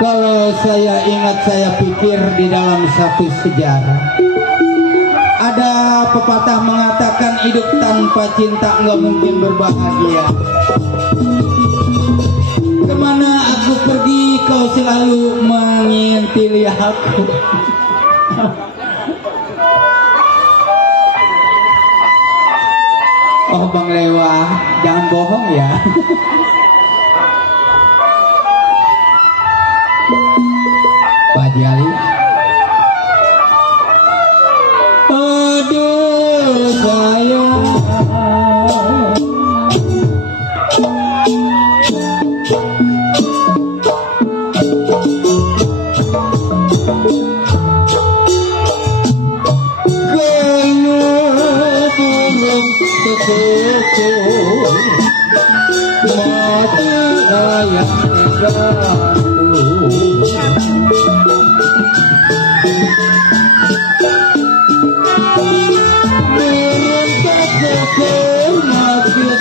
Kalau saya ingat, saya pikir di dalam satu sejarah ada pepatah mengatakan hidup tanpa cinta nggak mungkin berbahagia. Kemana aku pergi kau selalu mengintili aku. Oh Bang Lewa, jangan bohong ya. Pak Jali. Aduh sayang, mati ayam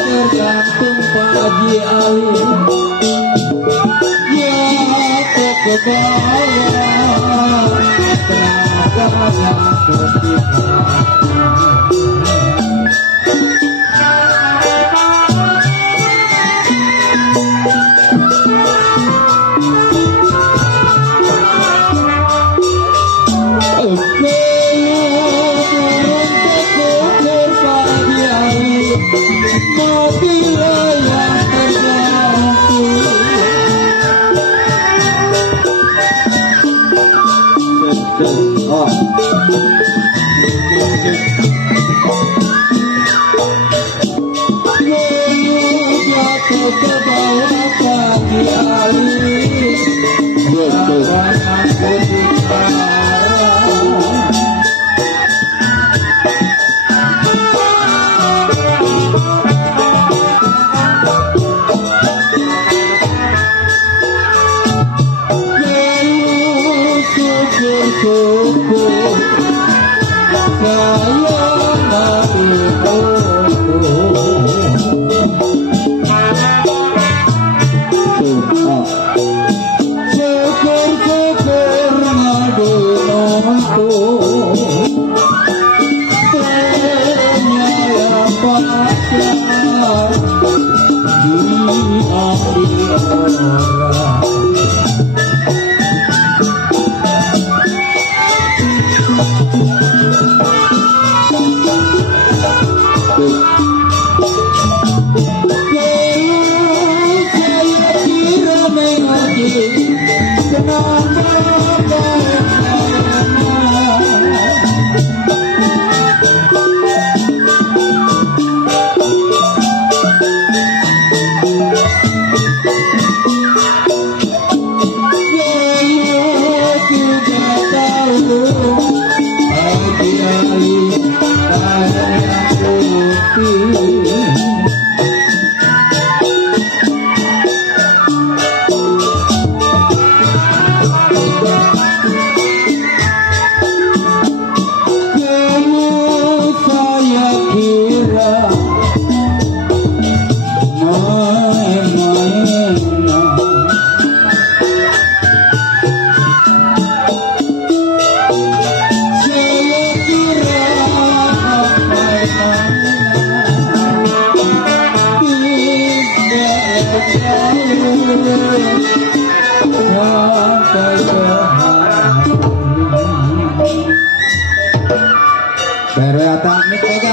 tergantung Pak Haji Ali. Ya aku ke bawah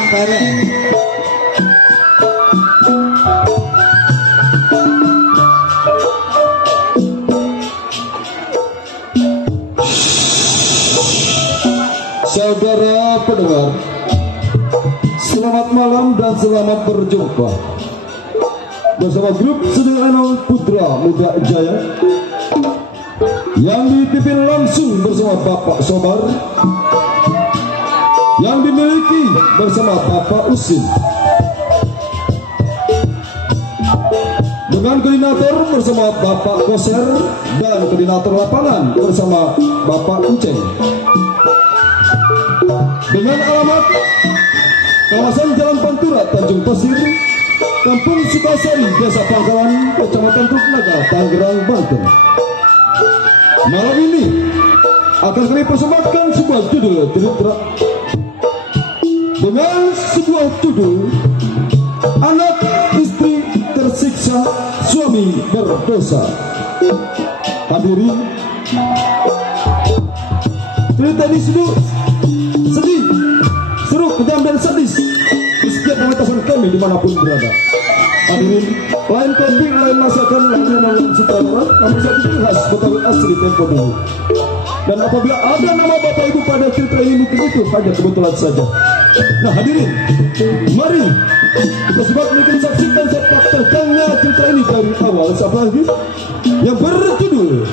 kadang Saudara pendengar, selamat malam dan selamat berjumpa bersama grup Sedang Enol Putra Muda Jaya yang dipimpin langsung bersama Bapak Sobar, yang dimiliki bersama Bapak Usin, dengan koordinator bersama Bapak Koser dan koordinator lapangan bersama Bapak Uceng, dengan alamat kawasan Jalan Pantura, Tanjung Pasir, Kampung Sukasari, Desa Pangkalan, Kecamatan Truknaga, Tangerang, Banten. Malam ini akan kami persembahkan sebuah judul cerita dengan sebuah judul Anak Istri Tersiksa, Suami Berdosa. Hadirin, cerita ini sedih, seru, kejam dan sadis di setiap pementasan kami dimanapun berada. Hadirin, lain camping, lain masakan, lain namun sutradara, namun satu ciri khas Betawi asli tempo dulu. Dan apabila ada nama bapak ibu pada cerita ini, mungkin itu hanya kebetulan saja. Nah hadirin, mari kita sebab saksikan sepak terjangnya cerita ini dari awal sampai akhir, yang berjudul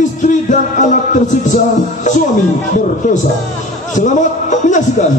Istri dan Anak Tersiksa, Suami Berdosa. Selamat menyaksikan.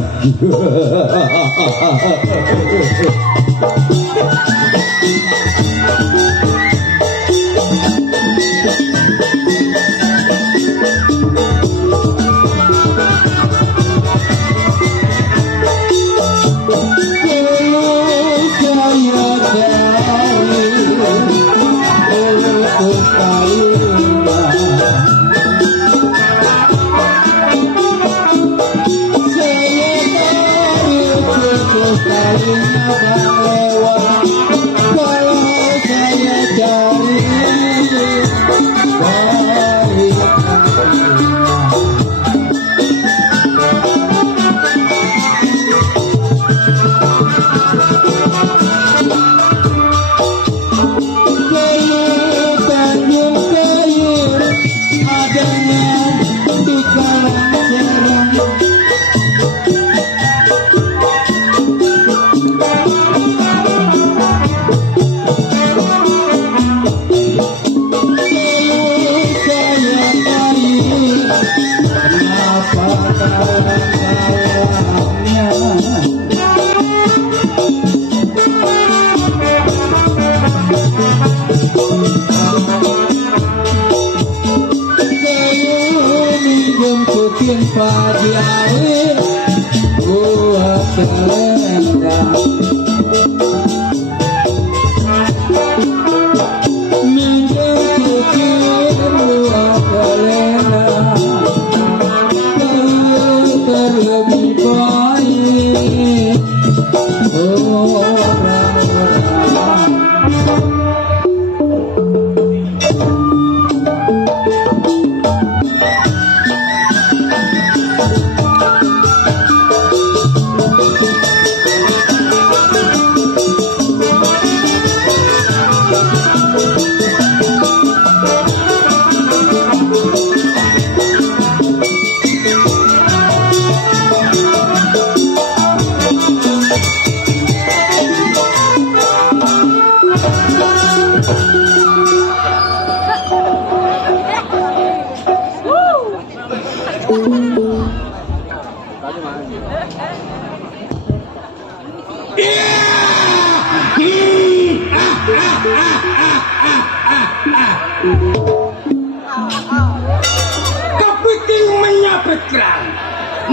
Kepiting menyabet kerang,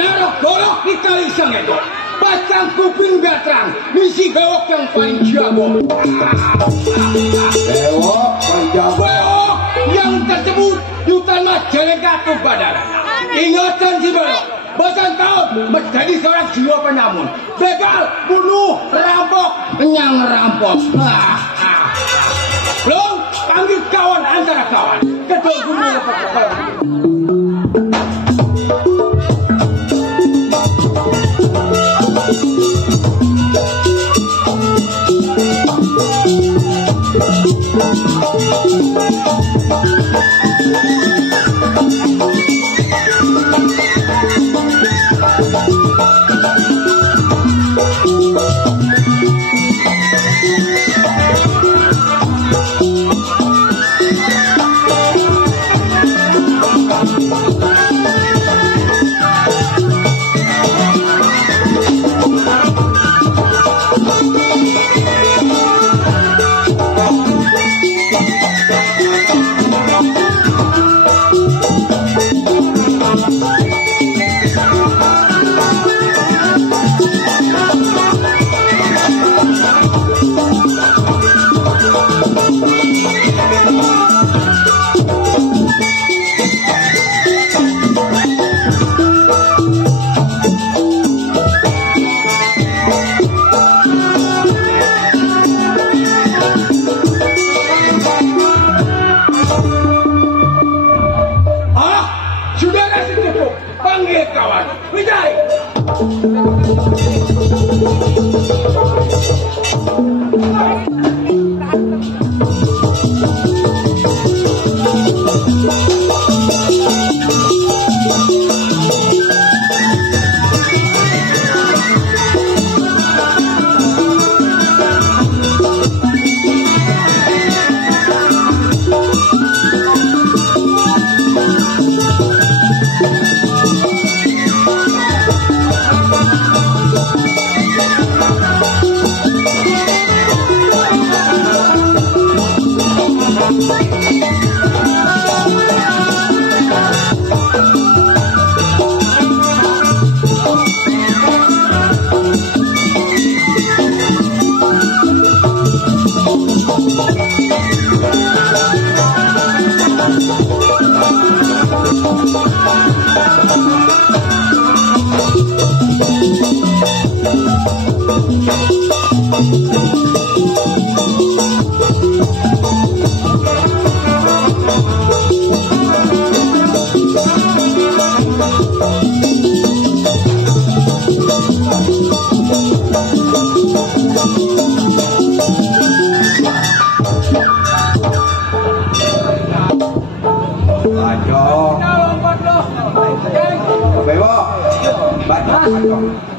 naruh golok di kali sangedo, pasang kuping gatrang, misi gawok yang paling jago. Bewok paling jago. Bewok yang tersebut Yutan Mas Jelengkatu Badara. Ingatan si Bewok, bosan tahun menjadi seorang jiwa penyamun, begal, bunuh, rampok, yang rampok. Belum panggil kawan antara kawan, kedua gunung lepas kawan.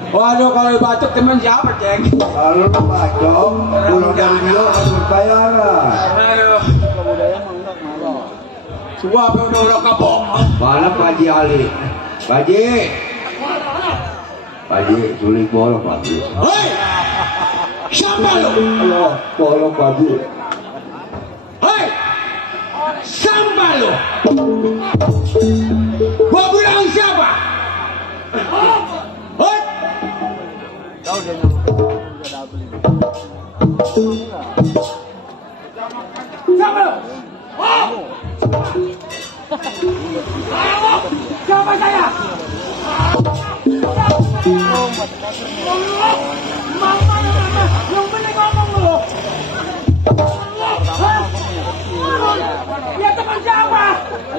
Waduh, kalau batuk teman siapa, Ceng? Kalau bacok, pulang dari dia harus bayaran. Aduh. Suap udah kapok. Mana Pak Haji Ali? Pak Haji. Pak Haji, sulit bola Pak Haji. Hei! Siapa lu? Allah, bola Pak Haji. Hei! Siapa lu? Gua bilang siapa? Hei! Siapa lu? Siapa saya? Mama, yang bener ngomong lu. Ya teman siapa?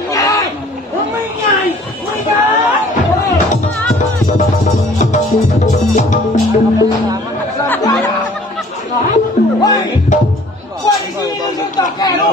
Nyai, nyai. Woi, di sini lu sudah kero.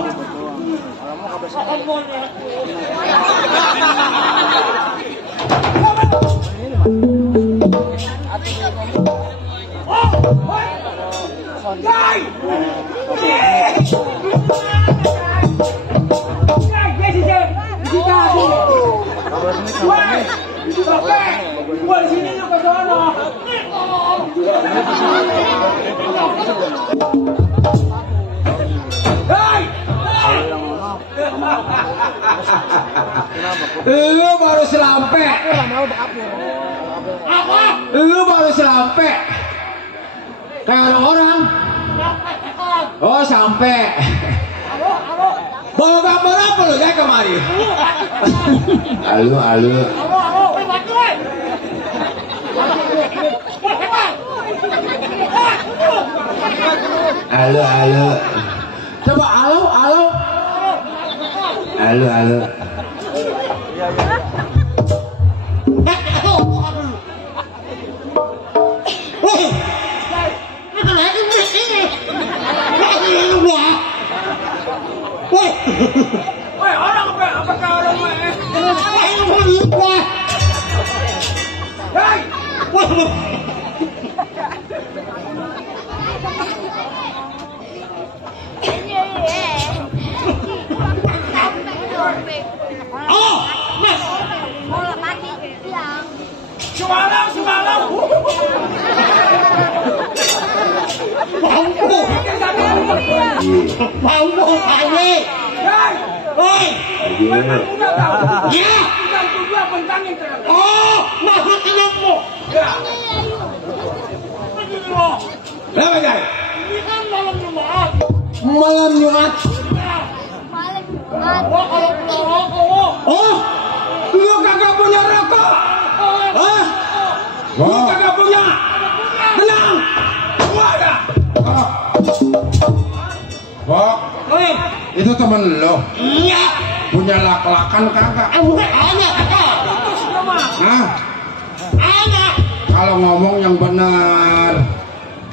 Lu baru selampe. Lu baru selampe. Kayak orang. Oh, sampai. Bawa gambar apa lu ya kemari? Alu. Alu. Coba alu. Alu. Woi, orang apa kau malam Jumat. Oh, lu kagak punya rokok? Hah? Lu kagak punya? Tenang, gua ada. Kok? Itu temen lo? Iya. Punya lak-lakan kagak? Ada kakak. Hah? Ada. Kalau ngomong yang benar.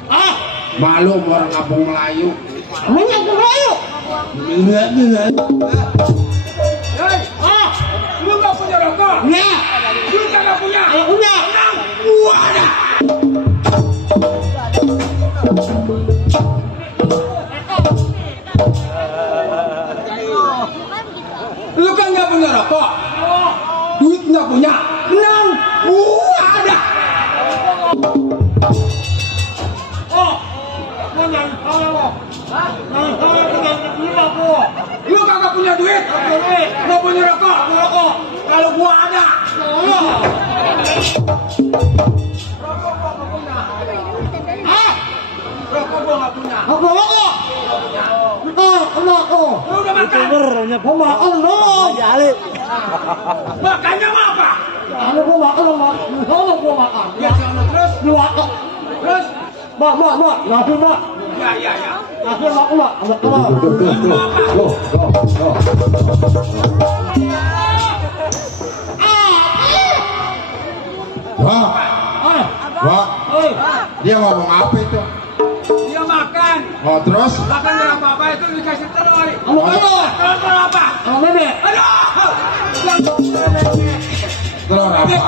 Ah, Malu sama orang kampung Melayu. mana Melayu? Enggak. Hei, lu nggak punya rokok? Nggak. Lu kagak punya? Punya. Tenang, gua ada. Lu kan nggak punya rokok, duit nggak punya, tenang, gua ada. Oh, jangan salah lo, jangan salah dengan gila lo. punya duit, nggak punya rokok, kalau gua ada. Rokok gua nggak punya. Rokok. Lu udah makan? Gua makan dong. Makannya mau apa? Gua makan. Ya terus. Terus? Mak, nasi mak. Ya. Nasi mak. Wah, dia ngomong apa itu? Dia makan. Oh terus? Makan berapa itu dikasih telur. Telur. Telur apa? Bebek. Aduh. Telur apa?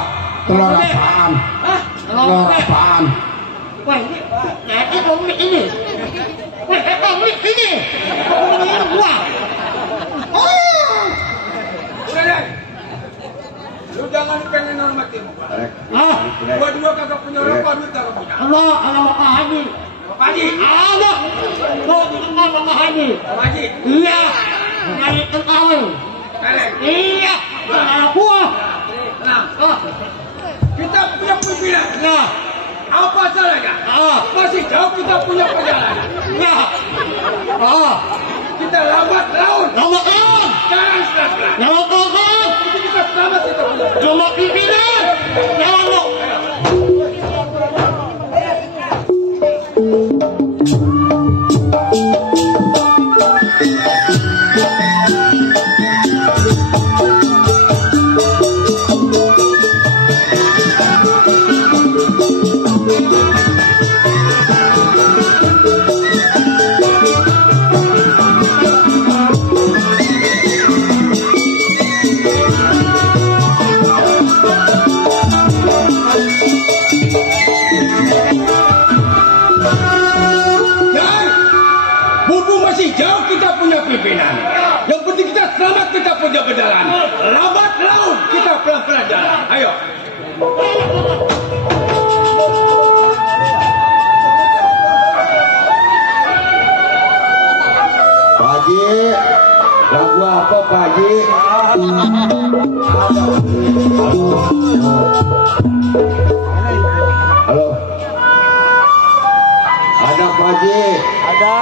Telur apaan? Hah? Telur apaan? Wah, ini komik ini. Wah. Udah deh. Lu jangan pengen normatif. Dua kagak punya rokok, lu kagak punya. Ada makan haji. Pak Haji. Ada. Kau kenal makan haji? Pak Haji. Iya. Dari Tengkawin. Kalian. Iya. Anak buah. Tenang. Kita punya pimpinan. Nah. Apa salahnya? Masih jauh kita punya perjalanan. Nah. Kita lambat laun. Jangan setelah. Jadi kita selamat kita punya. Cuma pimpinan. Jangan lo. Pimpinan. Yang penting kita selamat, kita punya berjalan. Lambat laun kita pelan-pelan jalan. Ayo. Pak Haji, lagu apa Pak Haji? Halo. Ada Pak Haji? Ada.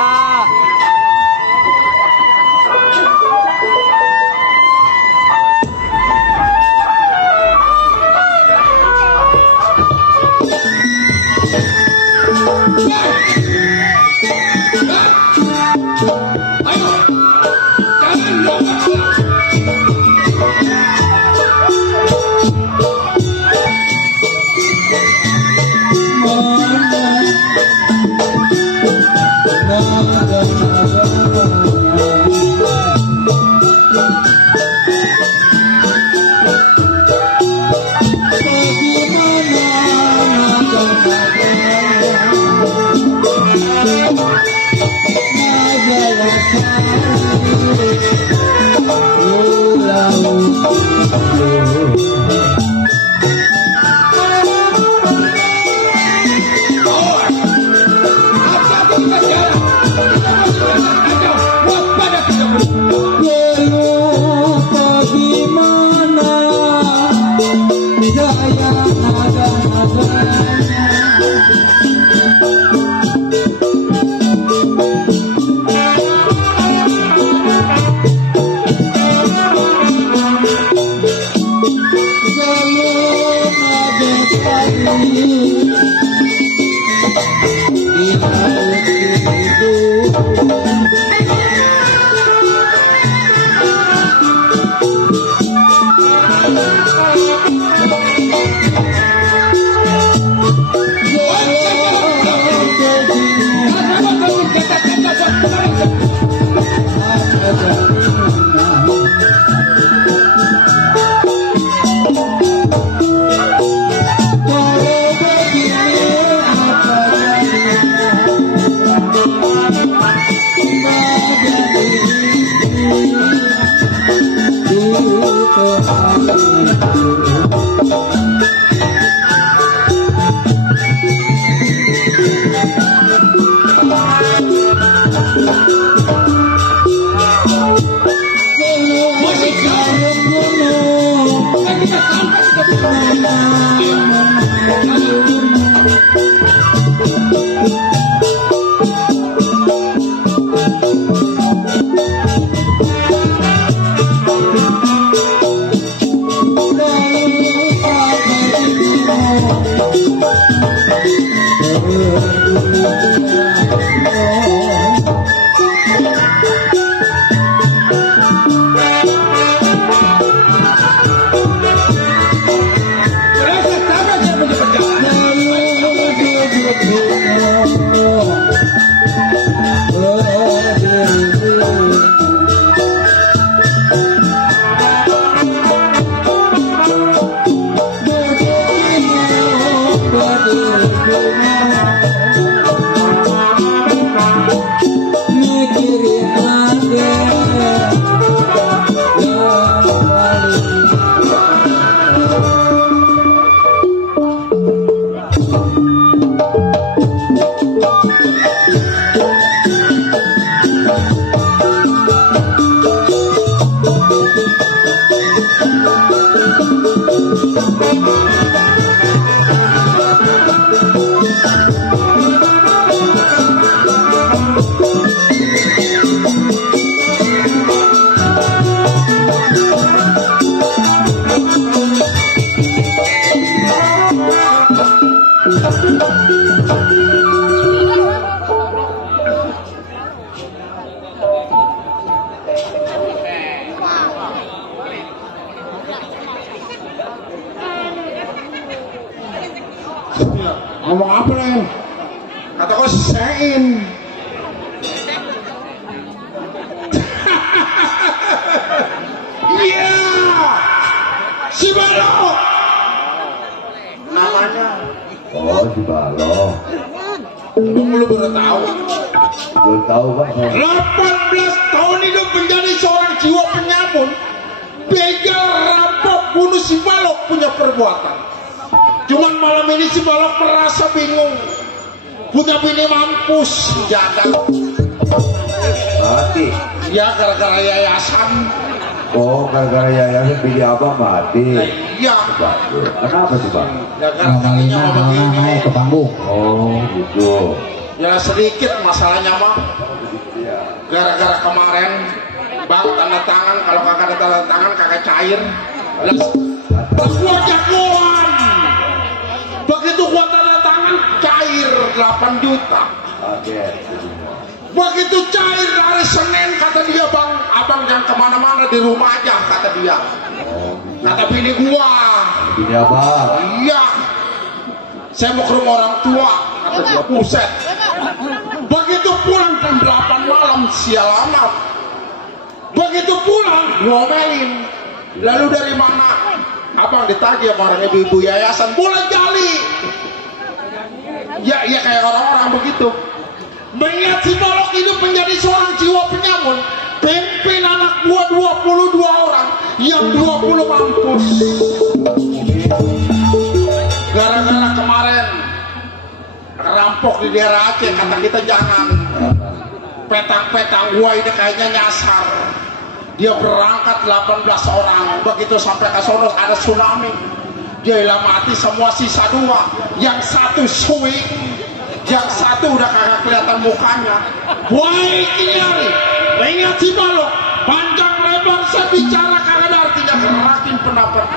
Ngomong apa nih? Kata kau sein. Iya, si Balok namanya. Oh, si Balok. Lu baru tahu? Belum tahu Pak. 18 tahun hidup menjadi seorang jiwa penyamun, begal, rampok, bunuh si Balok punya perbuatan. Cuman malam ini si Balok merasa bingung. Punya bini mampus, jaga. Mati. Ya gara-gara yayasan. Oh, gara-gara yayasan bini abang mati. Iya. Bagus. Kenapa sih Pak? Ya gara-gara naik ke panggung. Oh, gitu. ya sedikit masalahnya mah. Gara-gara kemarin bang tanda tangan, kalau kakak ada tanda tangan kakak cair. Gua jagoan. Begitu gua tanda tangan cair 8 juta. Oke. Begitu cair hari Senin kata dia, bang, abang jangan kemana-mana, di rumah aja kata dia. Kata bini gua. Bini abang. Iya. Saya mau ke rumah orang tua kata dia. Buset. Begitu pulang jam 8 malam sial amat. Begitu pulang ngomelin. Lalu dari mana? Abang ditagih sama orang ibu-ibu yayasan bulan jali. Ya kayak orang-orang begitu. Mengingat si Balok hidup menjadi seorang jiwa penyamun, pimpin anak gua 22 orang, yang 20 mampus. Gara-gara kemarin rampok di daerah Aceh, kata kita jangan. Petang-petang gua ini kayaknya nyasar. Dia berangkat 18 orang, begitu sampai ke sono ada tsunami. Dia hilang mati semua, sisa 2. Yang satu swing, yang satu udah kagak kelihatan mukanya. Baik nyari, mengingat si Balok, panjang lebar saya bicara kagak ada artinya, kerakin pendapat.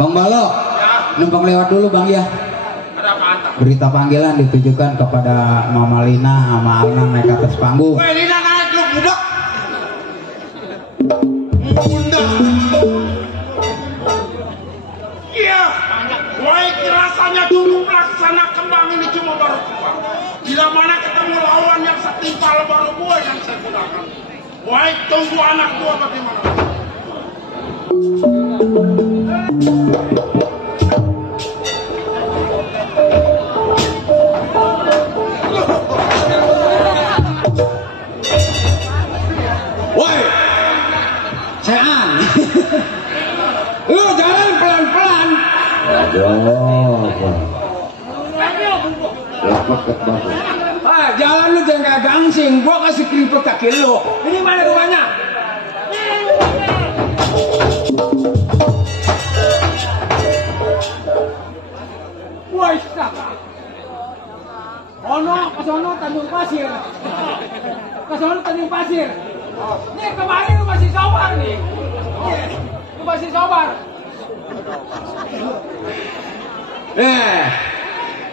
Bang Balok, numpang lewat dulu Bang ya. Ada apa? Berita panggilan ditujukan kepada Mama Lina sama Alnang naik ke atas panggung. Weh, Lina naik lu budak. Bunda. Iya. Baik rasanya dulu pelaksana kembang ini cuma baru kembang. Bila mana ketemu lawan yang setimpal baru gue yang saya gunakan. Baik, tunggu anak gue bagaimana. Woi, Sean, lu jalan pelan-pelan. Jalan lu jangan kayak gangsing. Gua kasih keriput kaki lu. Ini mana rumahnya? Woi, ke sono Tanjung Pasir. Ke sono Tanjung Pasir. Nih kemarin lu masih sabar nih. Lu masih sabar.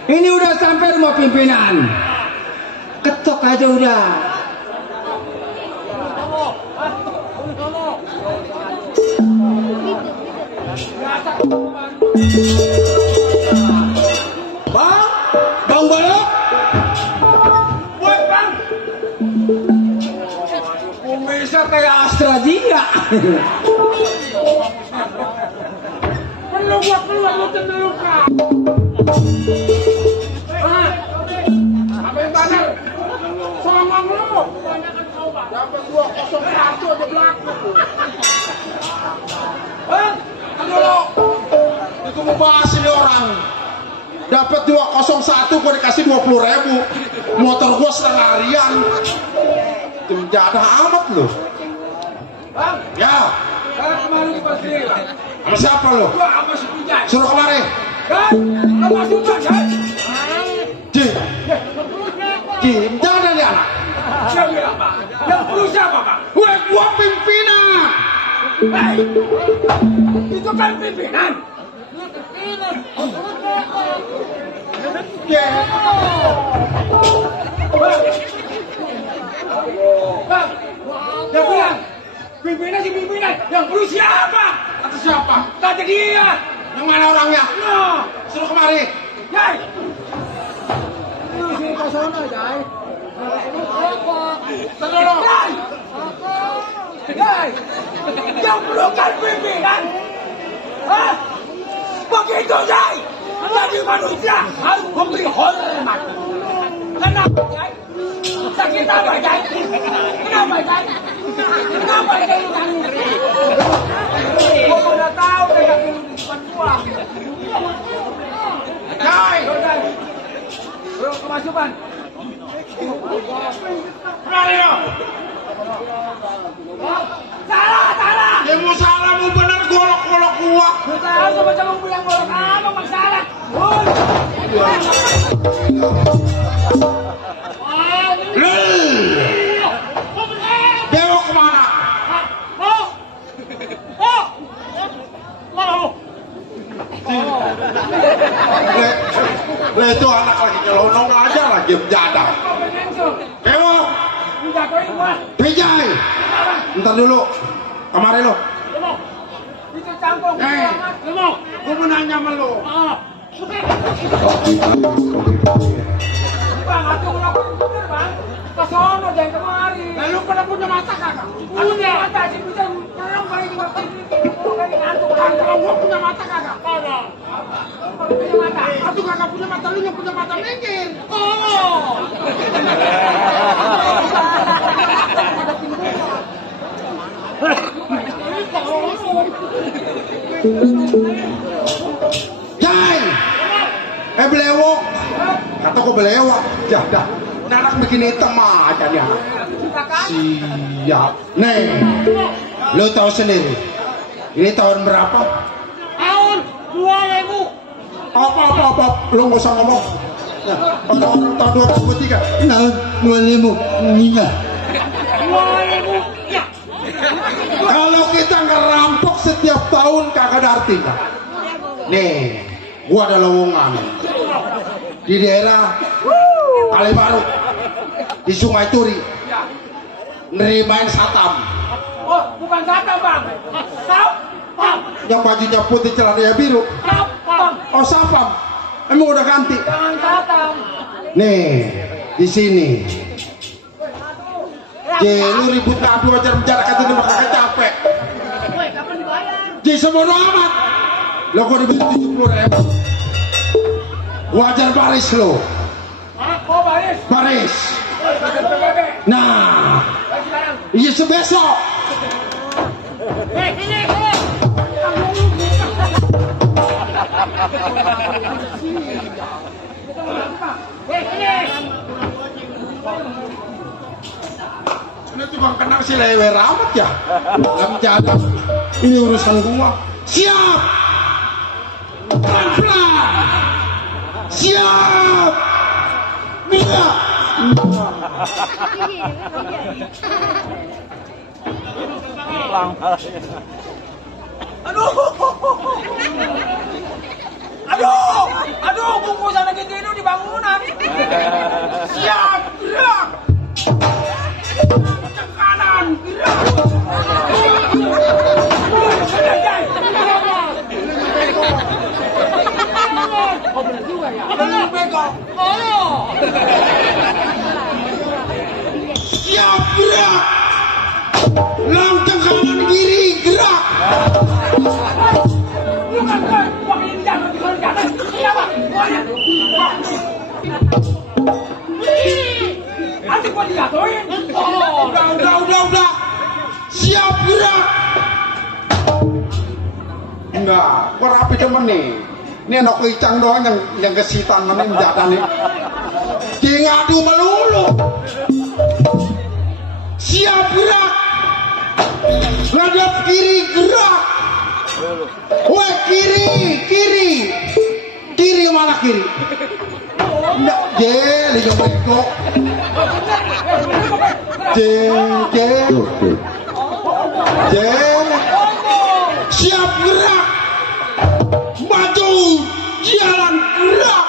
Ini udah sampai rumah pimpinan. Ketok aja udah. Bang, Bang Balok. Woi Bang. Bisa kayak Australia. Perlu gua keluar lu cenderung kau. Apa yang benar? Songong lu. Dapat 201 aja belakang. Aduh, itu mau bahas ini orang. Dapat 201 gua dikasih 20.000. Motor gua setengah harian. Itu jadah amat loh. Bang, ya. Kemarin pasti. Sama siapa lo? Gua sama si Pijay. Suruh kemari. Kan, sama juga kan. Jim, jangan nih anak. Siapa bilang Pak? Yang perlu siapa Pak? Gua pimpinan. Hei, itu kan pimpinan. Bang, dia bilang pimpinan si pimpinan. Yang perlu siapa? Atau siapa? Kata dia. Yang mana orangnya? No. Suruh kemari. Jai. Ini ke sana, Jai. Tolong. Jai. Yang perlu kan pimpinan. Hah? Begitu, Jai. Jadi manusia harus memberi hormat. Kenapa, Jai? Sakit apa, Jai? Kenapa, Jai? Kenapa, Jai? Gua udah tahu kayak gini di depan gua. Jai! Bro, kemasukan. Kemari lo. Salah. Ilmu salah mu bener golok-golok gua. Salah sama kamu bilang golok apa masalah? Dewa kemana? Lah itu anak lagi nyelonong aja lagi menjadang. Dewa. Pijay. Ntar dulu. Kemari lo. Itu cangkong. Gue mau nanya sama lo. Bang, aku bener bang. Kesono jangan kemari. Lalu pada punya mata kagak? Punya mata sih bisa terang balik waktu ini. Kalau gua punya mata kagak? Kagak. Punya mata. Aku kagak punya mata, lu yang punya mata minggir. Oh. Jai. Belewok. Kata kok belewok. Jadah. Anak begini hitam aja dia. Siap. Nih, lo tahu sendiri. Ini tahun berapa? Tahun 2000. Apa? Lo nggak usah ngomong. Orang tahun 2003. Tahun 2000. Enggak. 2000. Ya. Kalau kita ngerampok setiap tahun kagak ada artinya. Nih, gua ada lowongan di daerah Kali Baru, di Sungai Turi, nerimain satam. Oh, bukan satam bang, sapam. Yang bajunya putih celananya biru. Sapam. Oh sapam, emang udah ganti. Jangan satam. Nih, di sini. Lu ribut ngadu ajar menjarak katanya makanya capek. Woi, kapan dibayar? Ji sebodo amat. Lo kok dibayar 70.000? Wajar baris lo. Oh baris. Baris. Nah, iya sebesok. Ini. Ini cuma kenal si lewer amat ya. Gak menjaga. Ini urusan gua. Siap. Pelan-pelan. Siap. Mia. Aduh, bungkusan lagi tidur di bangunan. Siap, gerak. Kanan, gerak. Siap gerak. Langkah kanan kiri gerak. Udah. Siap gerak. Enggak, kok rapi temen nih. Ini anak licang doang yang kesitan mana menjatan nih. Dia ngadu melulu. Siap gerak. Ngadap kiri gerak. Weh kiri malah kiri. Nggak jeli jempeko. Jeng. Siap gerak. Maju jalan gerak.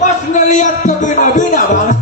Pas ngeliat ke bina-bina bang.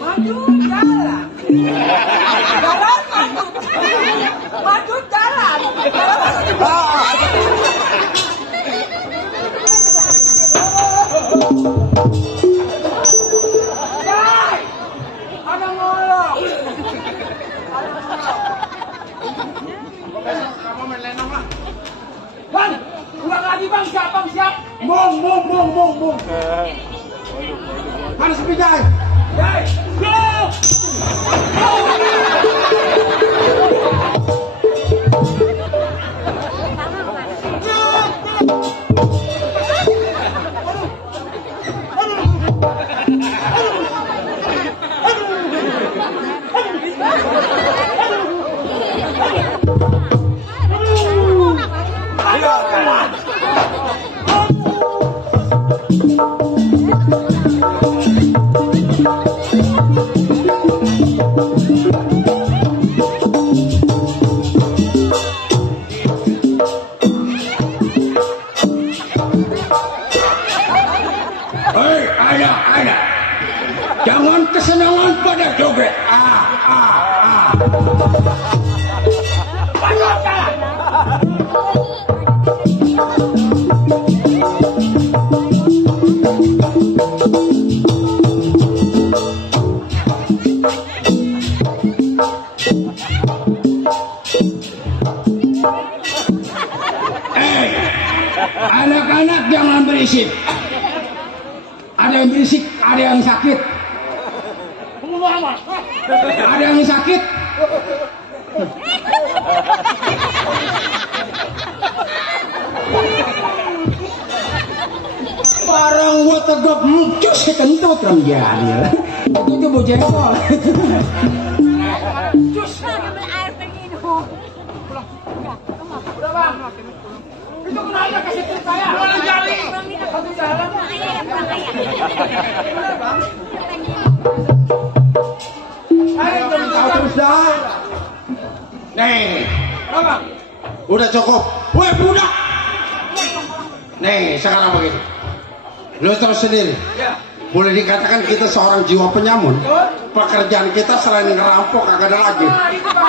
Maju jalan. Jalan. lagi bang, siap. Mong. Harus pindah. Jai, go! Ada. Jangan kesenangan pada joget. Anak-anak jangan berisik. Ada yang berisik, ada yang sakit. Ada yang sakit. Barang gua tegap muncul sekentut ramjani. Itu bojengkol. Udah bang. Itu kenapa kasih trik saya? Boleh jadi. Satu jalan. Ayo terus dah. Nih, apa? Udah cukup. Weh budak. Nih, sekarang begini. Lu tahu sendiri. Ya. Boleh dikatakan kita seorang jiwa penyamun. Pekerjaan kita selain ngerampok kagak ada lagi.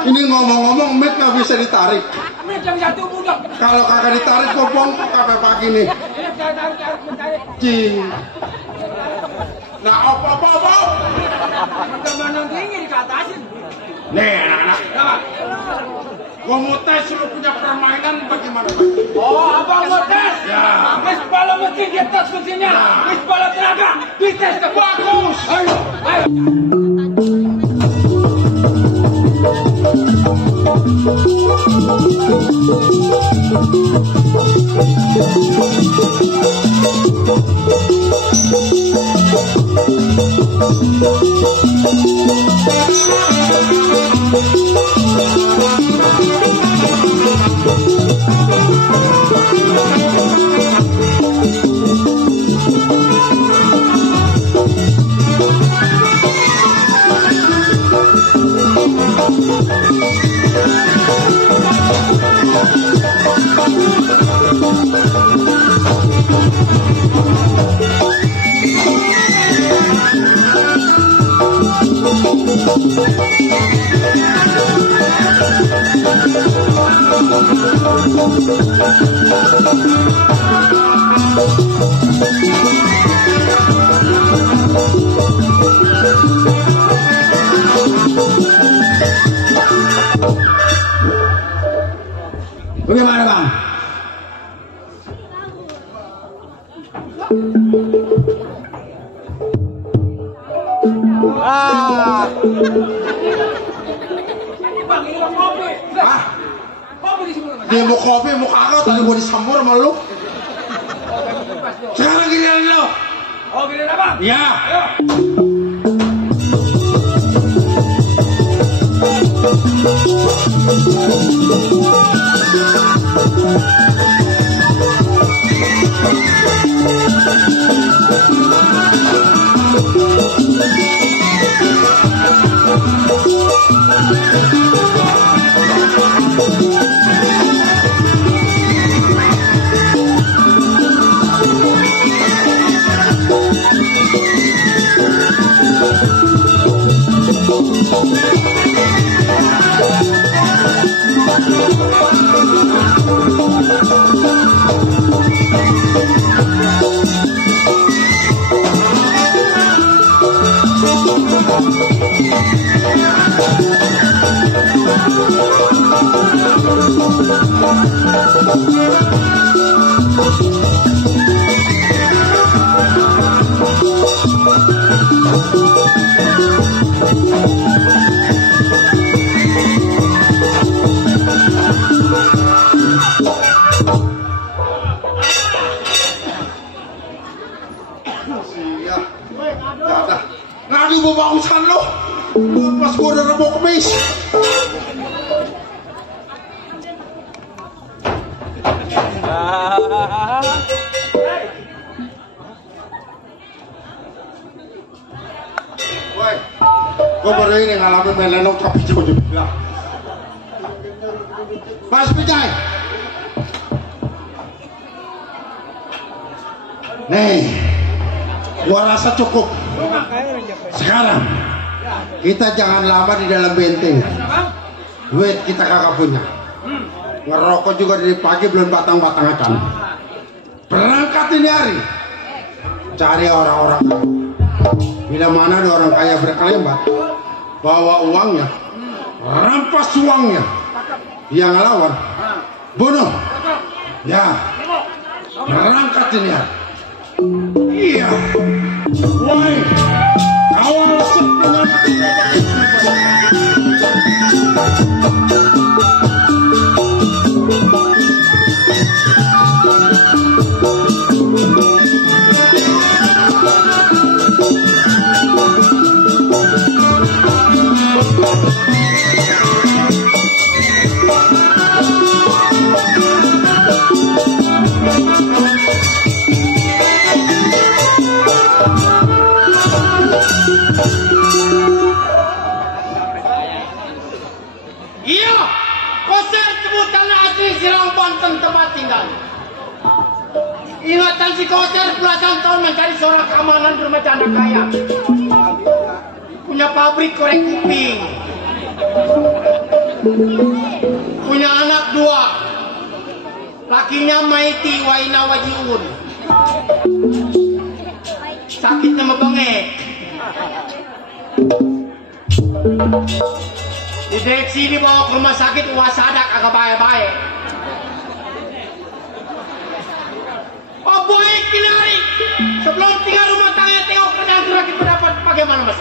Ini ngomong-ngomong mic nggak bisa ditarik. Kalau kagak ditarik gua bongkok sampai pagi nih. Cing. Nah, apa? Teman-teman tinggi dikatasin. Nih, anak-anak. Gua mau tes lu punya permainan bagaimana? Oh, abang mau tes? Ya. Mis bala mesin di atas mesinnya. Mis bala tenaga dites ke bagus. Ayo. Bagaimana bang? Dia mau kopi, mau kagak, tadi gua disambur sama lu. Sekarang giliran lu. Oh, giliran apa? Iya. Ngadu bebausan lo, pas gua udah remuk kemis. Woi, gua baru ini ngalamin melenok tapi jauh dibilang. Mas Pijay, nih, gua rasa cukup. Sekarang kita jangan lama di dalam benteng. Duit kita kagak punya. Ngerokok juga dari pagi belum batang-batangan. Berangkat ini hari, cari orang-orang. Bila mana ada orang kaya berkelebat, bawa uangnya, rampas uangnya. Yang ngelawan, bunuh. Ya, berangkat ini hari. Iya. Woi, kawal dengan iya, koser sebutan asli Serang Banten tempat tinggal. Ingatan si koser belasan tahun mencari seorang keamanan bermacam anak kaya. Punya pabrik korek kuping. Punya anak 2. Lakinya Maiti Waina Wajiun. Sakit nama bengek. Direksi dibawa ke rumah sakit Wasadak agak baik-baik. Oh boy, kinari. Sebelum tinggal rumah tangga tengok keadaan lagi pendapat bagaimana mas?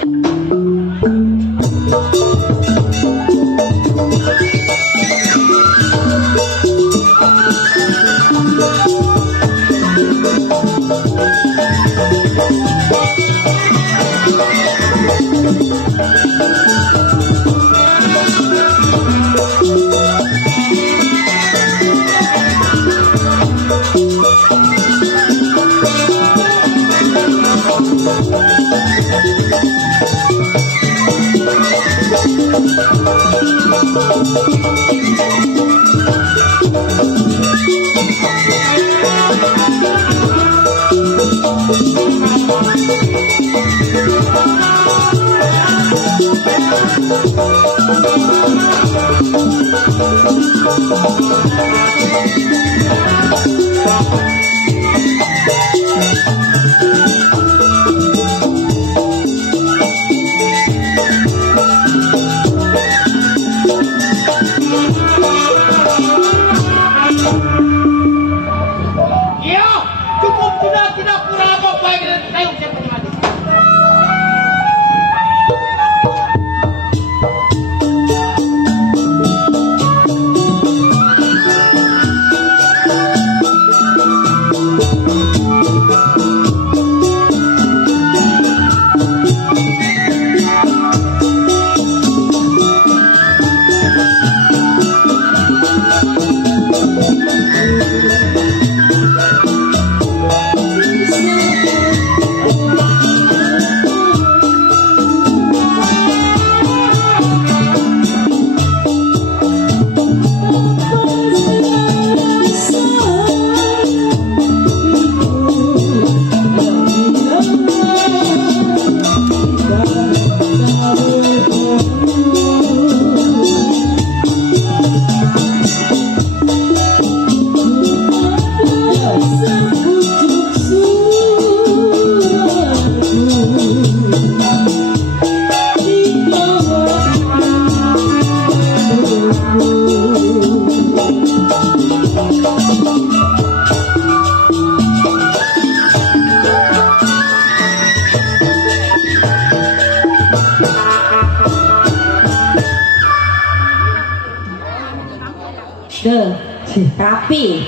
Papi.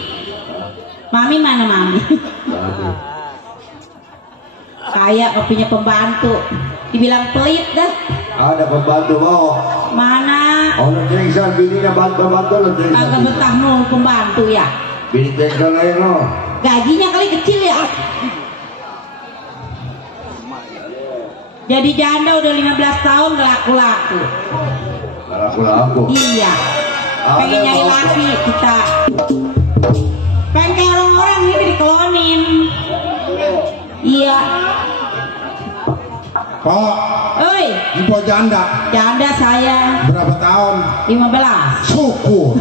Mami mana mami? Kayak punya pembantu. Dibilang pelit dah. Ada pembantu mau. Mana? Orang cengsan bininya bantu-bantu lo cengsan. Agak betah mau pembantu ya. Bini cengsan lain lo. Gajinya kali kecil ya. Jadi janda udah 15 tahun gak laku-laku. Laku-laku. Iya. Pengen nyari laki kita. Pengen kayak orang-orang ini diklonin. Iya. Kok Oi, info janda janda saya berapa tahun? 15. Syukur.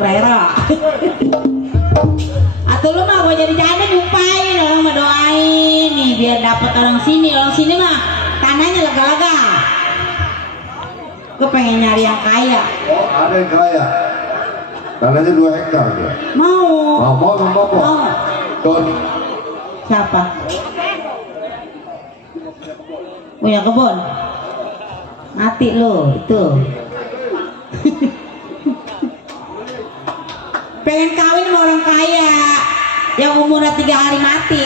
Rera. Atau lu mah gua jadi janda nyumpain, orang mah doain nih biar dapat orang sini mah tanahnya lega-lega. Gue pengen nyari yang kaya. Oh, ada yang kaya. Tanahnya 2 hektar dia. Mau. Mau. Tony. Siapa? Punya kebun. Mati lo itu. Pengen kawin sama orang kaya yang umurnya 3 hari mati.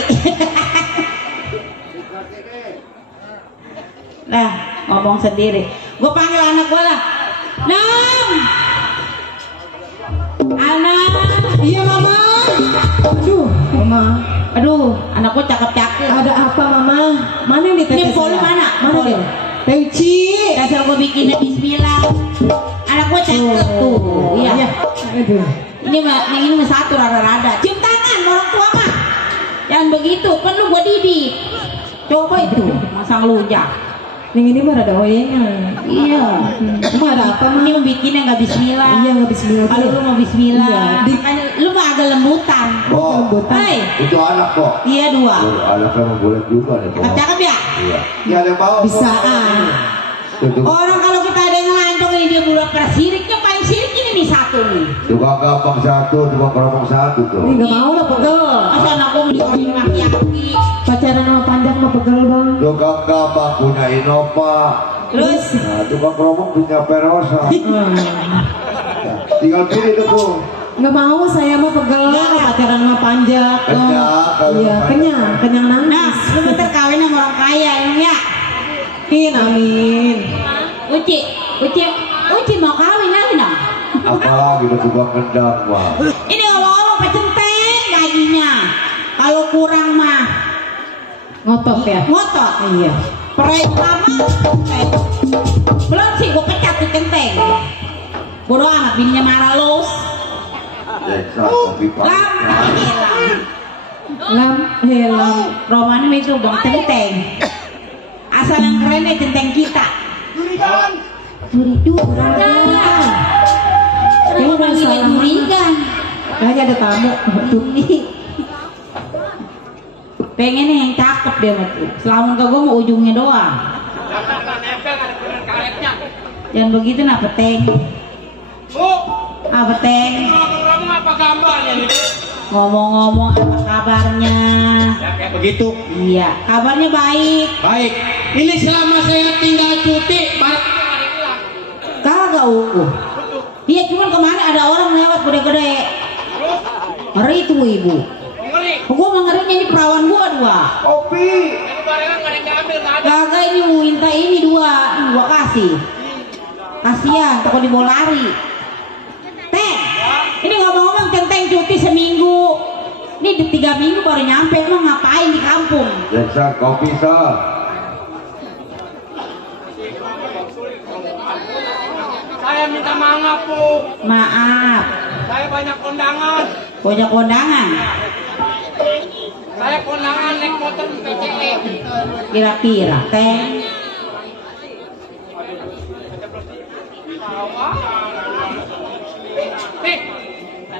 Nah, ngomong sendiri. Gue panggil anak gue lah. Nam, anak. Iya mama. Aduh, mama. Aduh, anak gue cakep-cakep. Ada apa mama? Mana yang ditetes? Ini polu mana? Mana dia? Teci. Dasar gue bikinnya bismillah. Anak gue cakep tuh. Iya. Aduh. Ini mah satu rada-rada. Cium tangan orang tua mah. Jangan begitu, kan lu gua didik. Coba itu, masang lujak. Yang ini mah ada oyenya. Iya. Emang ada apa mah? Ini mau bikinnya nggak bismillah. Iya nggak bismillah. Kalau lu mau bismillah, lu mah agak lembutan. Oh, Hei. itu anak kok. Iya 2. Anaknya mau boleh juga nih. Cakep ya? Iya. Iya ada yang mau. Bisaan. Orang kalau kita ada yang ngelancong ini dia bulat persiriknya paling sirik ini nih satu nih. Coba gampang satu, coba keromong satu tuh. Ini gak mau lah pegel. Masa anak gue mau dikawin laki-laki. Pacaran sama panjang mah pegel bang. Coba gampang punya Innova. Terus? Nah, coba keromong punya Perosa. Tinggal pilih tuh. Nggak mau saya mah pegel. Pacaran sama panjang. Kenyang. Iya kenyang nangis. Nah, lu bentar kawin sama orang kaya emang ya. Amin. Uci mau kawin lagi dong. Apa gitu juga kendang mah. Ini ngomong-ngomong pecenteng gajinya. Kalau kurang mah ngotot ya. Ngotot. Iya. Perai lama. Belum sih gue pecat tuh centeng. Bodoh amat bininya marah los. Lam helam. Roman itu bang centeng. Asal yang keren ya centeng kita. Jurigan. Ini masalah jurigan. Kayaknya ada tamu. Pengennya yang cakep dia mah tuh. Selamun ke gue mau ujungnya doang. Jangan begitu nah peteng. Peteng. Ngomong apa gambarnya nih? Ngomong-ngomong apa kabarnya? Ya kayak begitu. Iya, kabarnya baik. Baik. Ini selama saya tinggal cuti, Kagak Iya, cuman kemarin ada orang lewat gede-gede. Ngeri itu ibu. ngeri. Gua mah ngerinya ini perawan gua 2. Kopi. Ini barengan nggak ada yang diambil, nggak ada. Kagak ini mau minta ini 2. Gua kasih. Kasihan, takut dibawa lari. Teh, ini ngomong-ngomong centeng cuti seminggu. Ini di 3 minggu baru nyampe. Emang ngapain di kampung? Biasa kopi sah. Saya minta maaf, Bu. Maaf. Saya banyak kondangan. Banyak kondangan. Saya kondangan naik motor PCE. Kira-kira teh. Nih,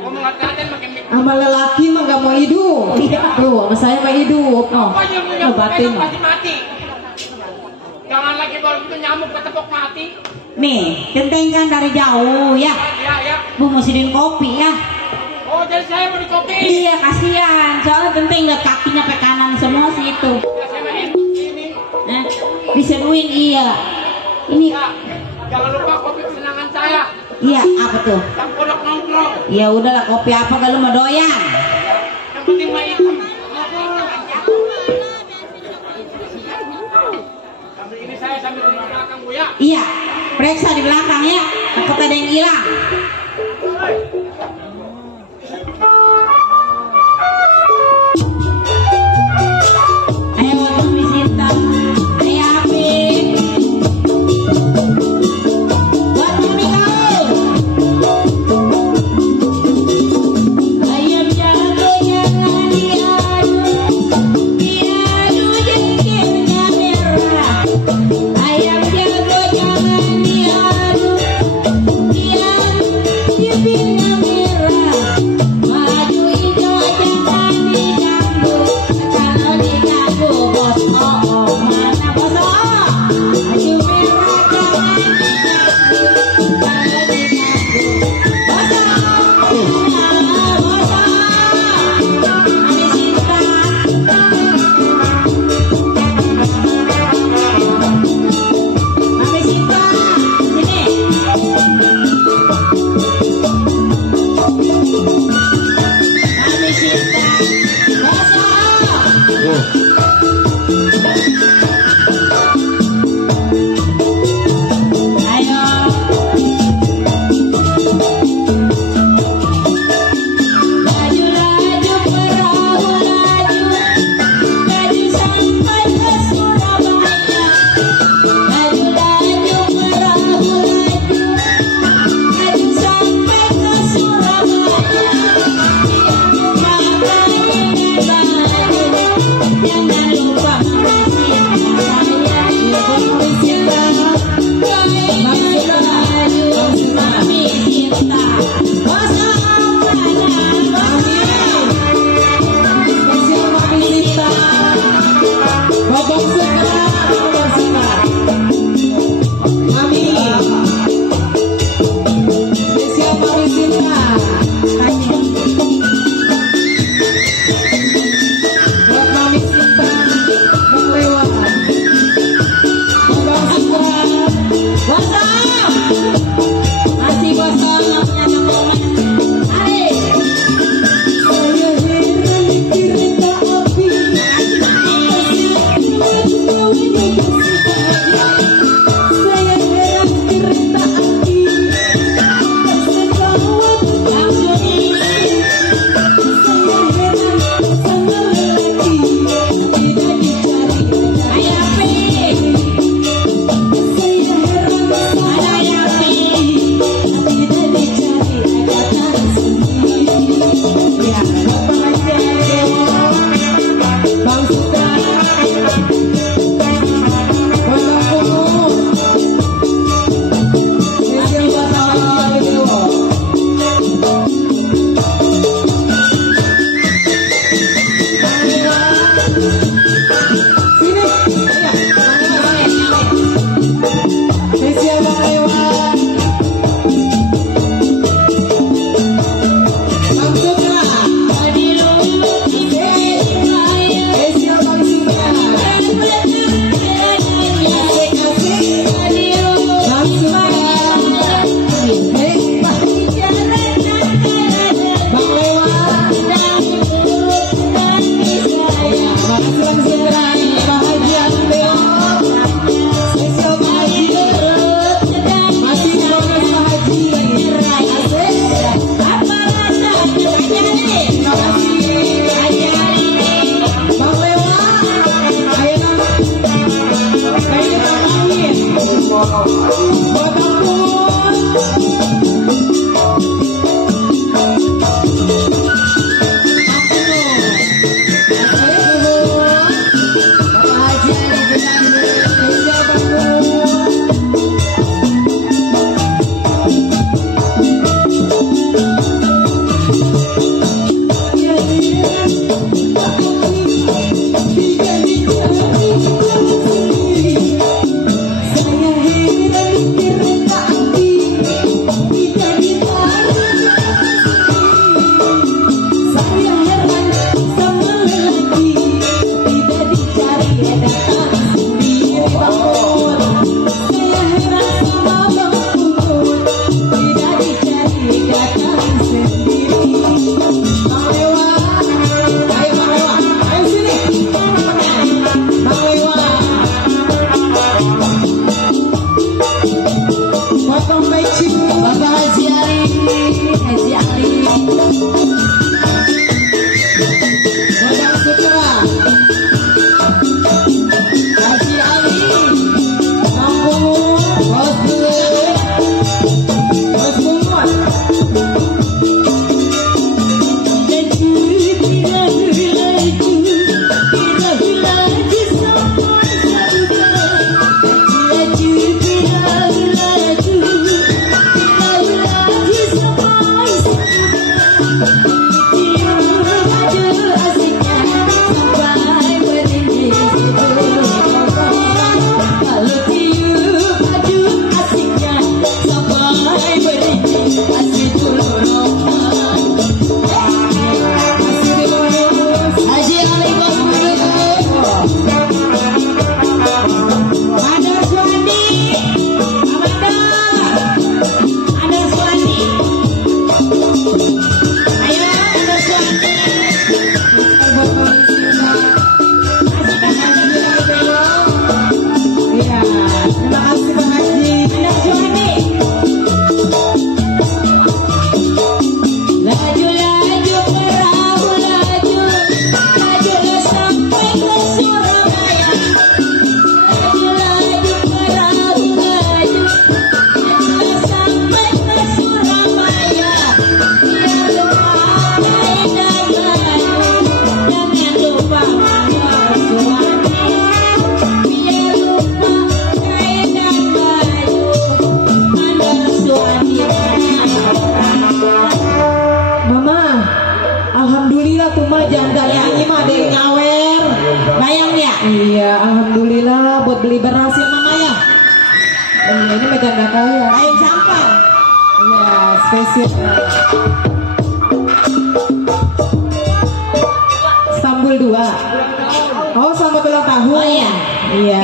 gua mau ngatain makin mikir. Sama lelaki mah gak mau hidup. Tuh, sama saya mah hidup. Apa yang punya obatin. pasti mati. Jangan lagi baru itu nyamuk ketepok mati. Nih, centeng kan dari jauh ya. Ya, ya. Bu mesirin kopi ya. Oh, jadi saya mau di kopi. Iya, kasihan. Soalnya centeng liat kakinya pe kanan semua sih itu. Ya, saya main ini. Diseduin iya. Ini Ya, jangan lupa kopi kesenangan saya. iya apa tuh? Yang kodok nongkrong. Ya udahlah, kopi apa kalau mau doyan. Yang penting mah hitam. Ini saya sambil di belakang Bu ya. Iya, periksa di belakang ya. Takut ada yang hilang. Ayo Mami Sinta. Ayo Apik. Buat Mami kau. Ayam jago jangan diadu, diadu jengkelnya merah. Ayam jago jangan diadu, diadu pipinya merah. Maju hijau jangan diganggu, kalau diganggu bos oh mana bos oh. Maju merah jangan diganggu, kalau diganggu bos oh. Bang Lewat. janda ya, ini mah ada yang nyawer. Bayang ya? Iya, alhamdulillah buat beli beras ya mama ya. Ini mah janda kaya. Ayam sampah. Iya, spesial. Istanbul 2. Oh, selamat ulang tahun. Oh iya. Iya.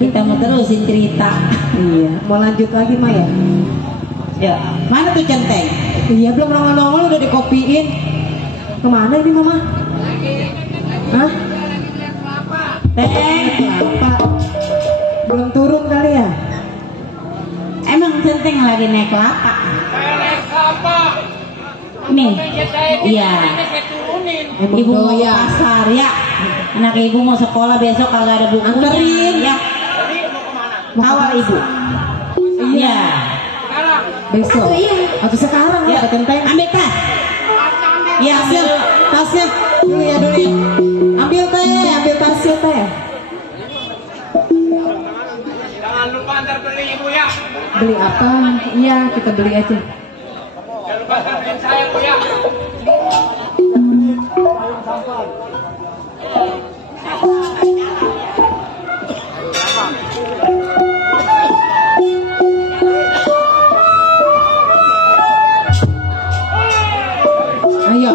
Kita mau terusin cerita. Iya, mau lanjut lagi Maya? Ya, mana tuh centeng? Iya, belum nongol-nongol udah dikopiin. Kemana ini Mama? Hah? Teng, Kelapa. Belum turun kali ya? emang centeng lagi naik kelapa. Nih, iya. Ibu mau ke pasar ya. Anak ibu mau sekolah besok kagak ada buku. Anterin ya. Kawal ibu. Iya. Besok. Oh, iya. Atau sekarang Ya, ya, Tenteng. ambil tas. Ya, ambil tasnya. Dulu ya, dulu ya. Ambil tasnya teh. Jangan lupa antar beli ibu ya. Beli apa? Iya, kita beli aja. Jangan lupa antar beli saya bu ya. Ayo.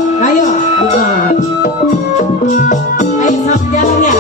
Ayo sama jalannya.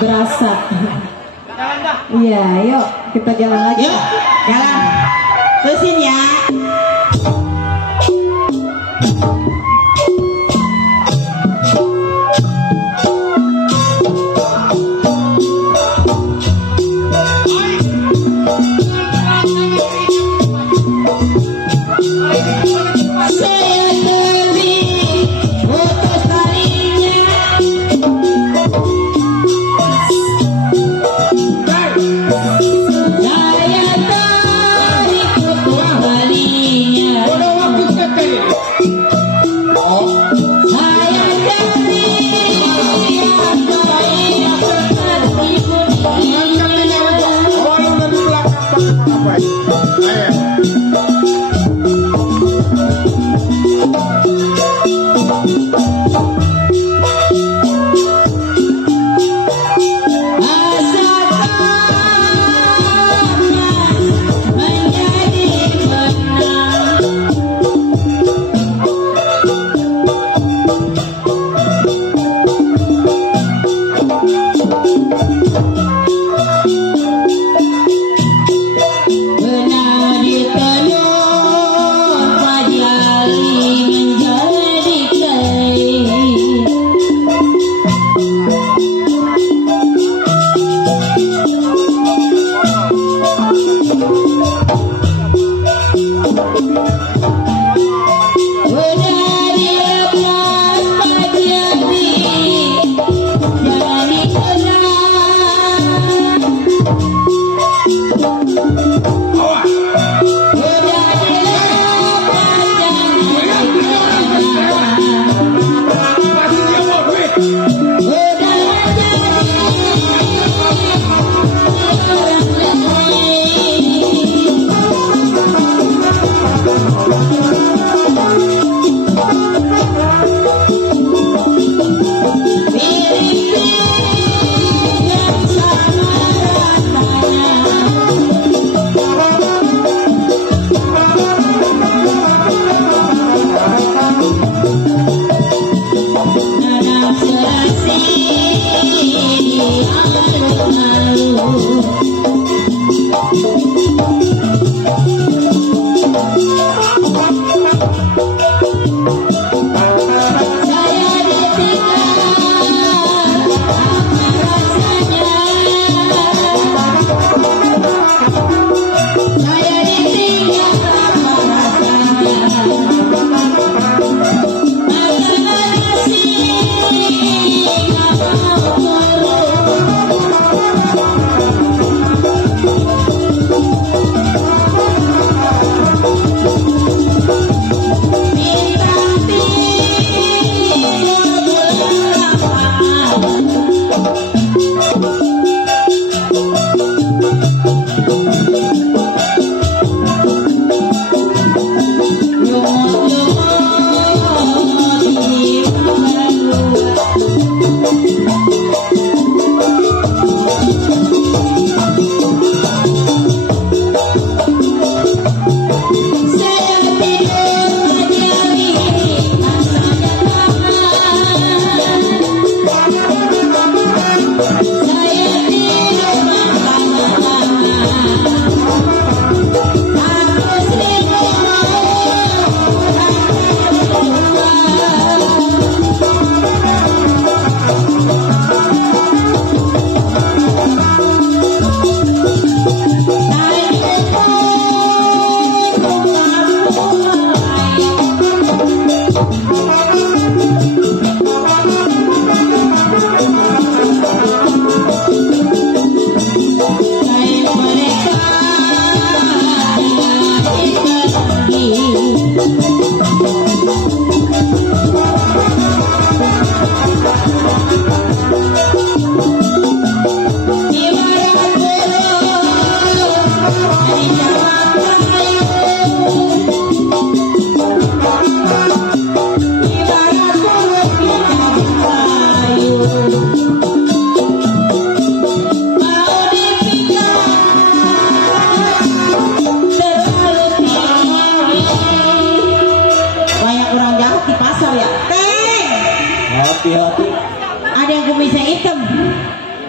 berasa. Iya, yuk kita jalan lagi. Yuk, jalan. Terusin ya. Saya tarik ketua Bali.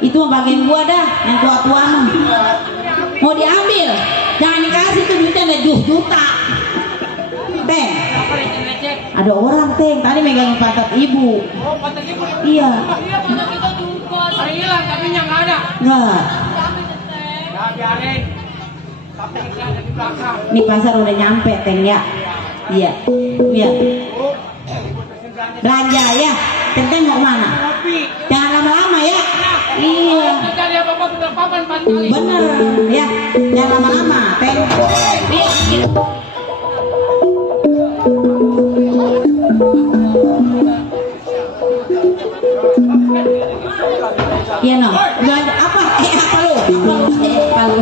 Itu mah bagian gua dah, yang tua-tua mah. Mau diambil, jangan dikasih tuh duitnya ada juta. Teng, ada orang Teng tadi megangin pantat ibu. Oh, pantat ibu. Iya. Iya, pantat kita juga. Hari hilang tapi yang nggak ada. Nggak. Ya biarin. Tapi saya ada di belakang. Ini pasar udah nyampe Teng ya. Iya. Iya. Belanja ya. Teng mau kemana? Kopi. Jangan lama-lama ya. Iya. Kita lihat bapak sudah papan 4 kali. Bener ya. Jangan lama-lama Teng. Iya. Iya no. Belanja apa? Apa lu? Apa lu?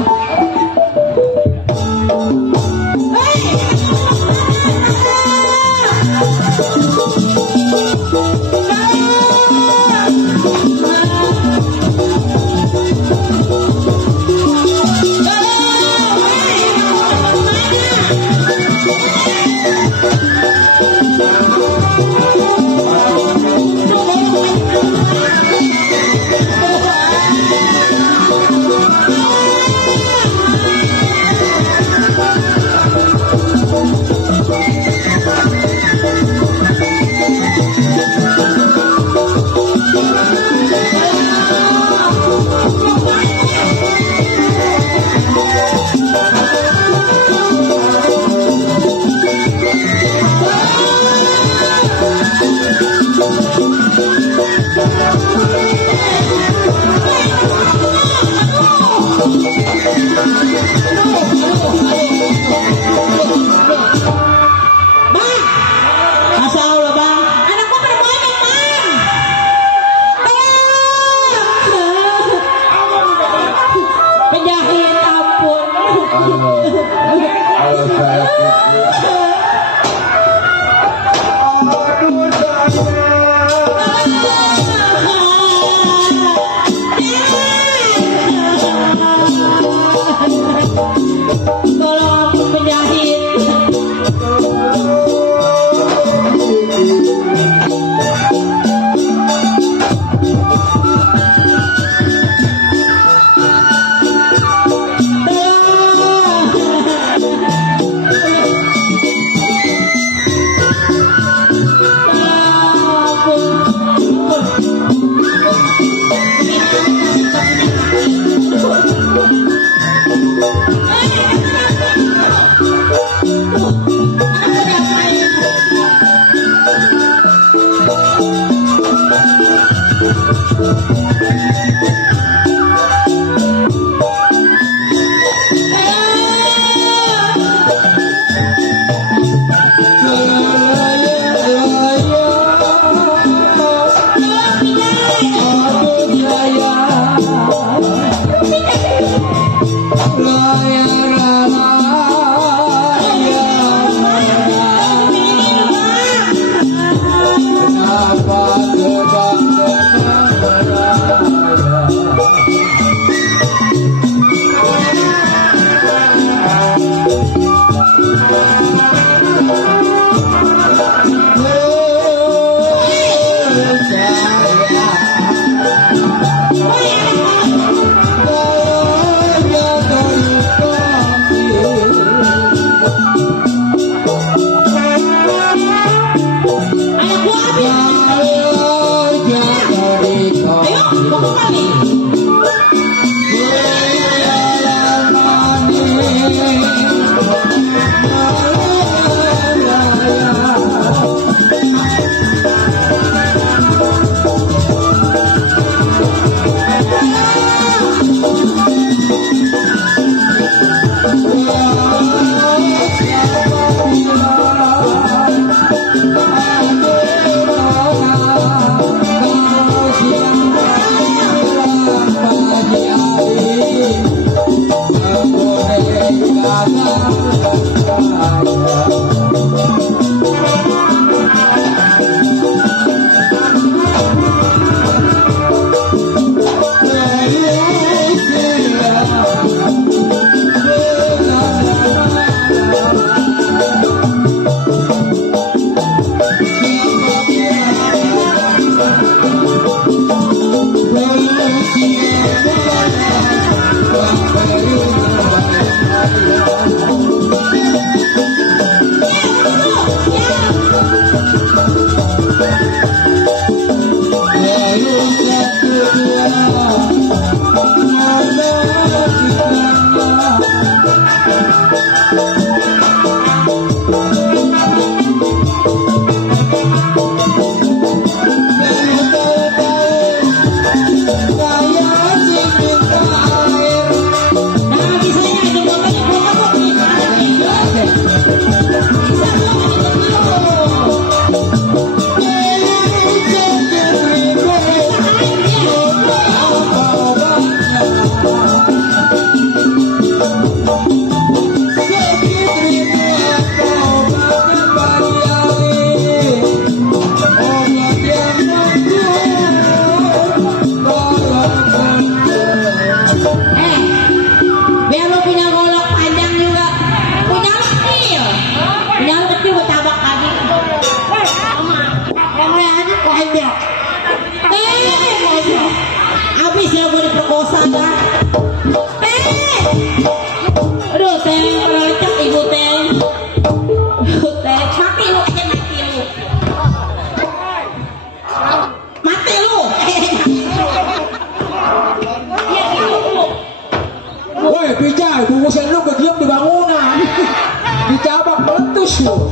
Sure.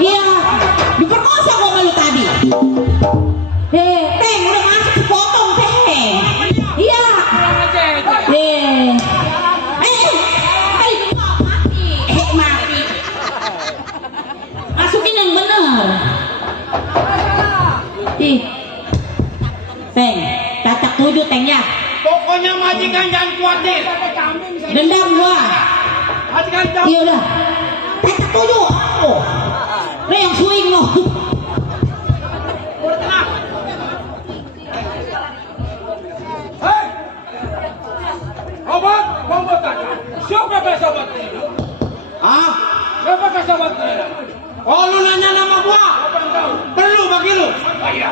Iya, diperkosa kok malu tadi. Teng udah masuk sepotong teh. Iya. Mati. Masukin yang bener. Teng, cacak 7 teng ya. Pokoknya majikan jangan khawatir. Dendam gua. Majikan jangan. Iya udah. Cacak 7. Oh. Yang swing lo. Hei, obat, siapa sobat ini? Ah, siapa sobat ini? Oh, lu nanya nama gua? Perlu bagi lu? Iya.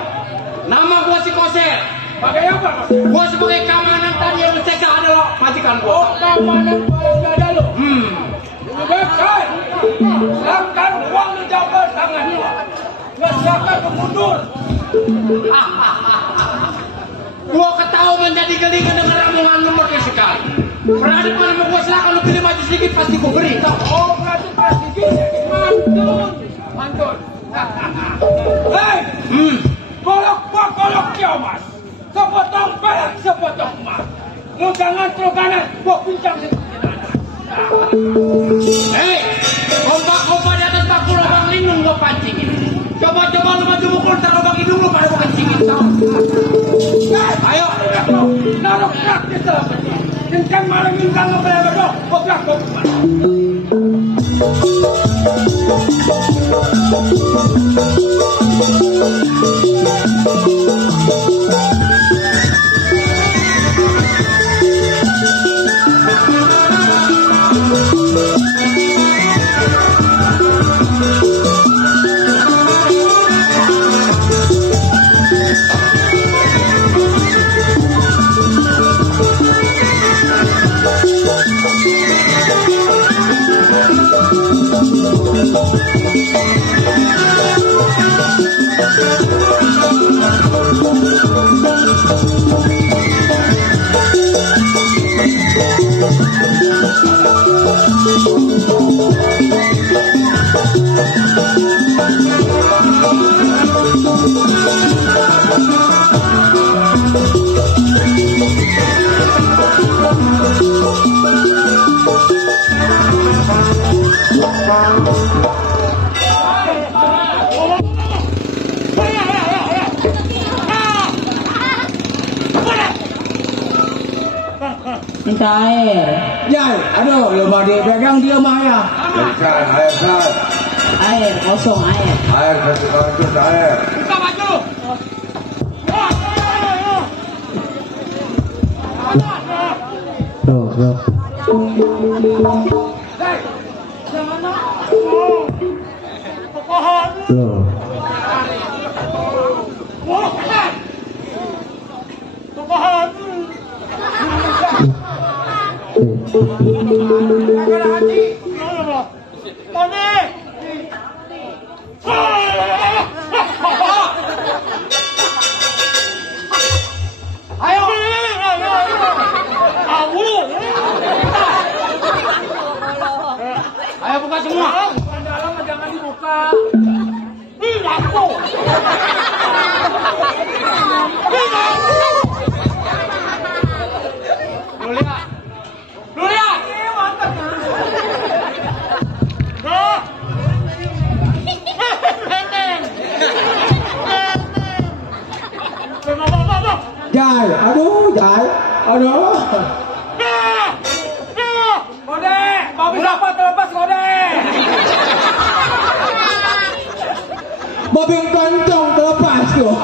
Nama gua si Koser. Bagai apa? Gua sebagai keamanan tadi yang mencetak adalah majikan gua. Oh, keamanan gua ada lu. Bebas. Silakan uang di jabat tangan gua. Silakan mundur. Gua ketahu menjadi geli mendengar omongan lu makin sekali. Berani pada mau gua silakan lu pilih maju sedikit pasti gua beri. Oh, berarti sedikit. Mantun. Hei, kolok kiamas. Sepotong perak, sepotong emas. Lu jangan teroganan, gua pincang sedikit. Hei, kompak-kompak di atas paku lubang lindung gua pancingin. Coba-coba lu maju mukul ntar lubang hidung lu pada gua kencingin. Ayo, naruh kerak di dalam. Kencang malam bintang lu pada bedok, gua kerak gua kumat. Minta air. Jai, aduh, lu mau dipegang dia mah ya. Air kosong air. Air kasih kartus air. Buka baju. Tuh, bro. Loh. Ayo buka semua. Dalam jangan dibuka. Aku. Lu lihat. Jai, aduh. Kode, mau bisa apa terlepas kode. Mobil kencong terlepas tuh.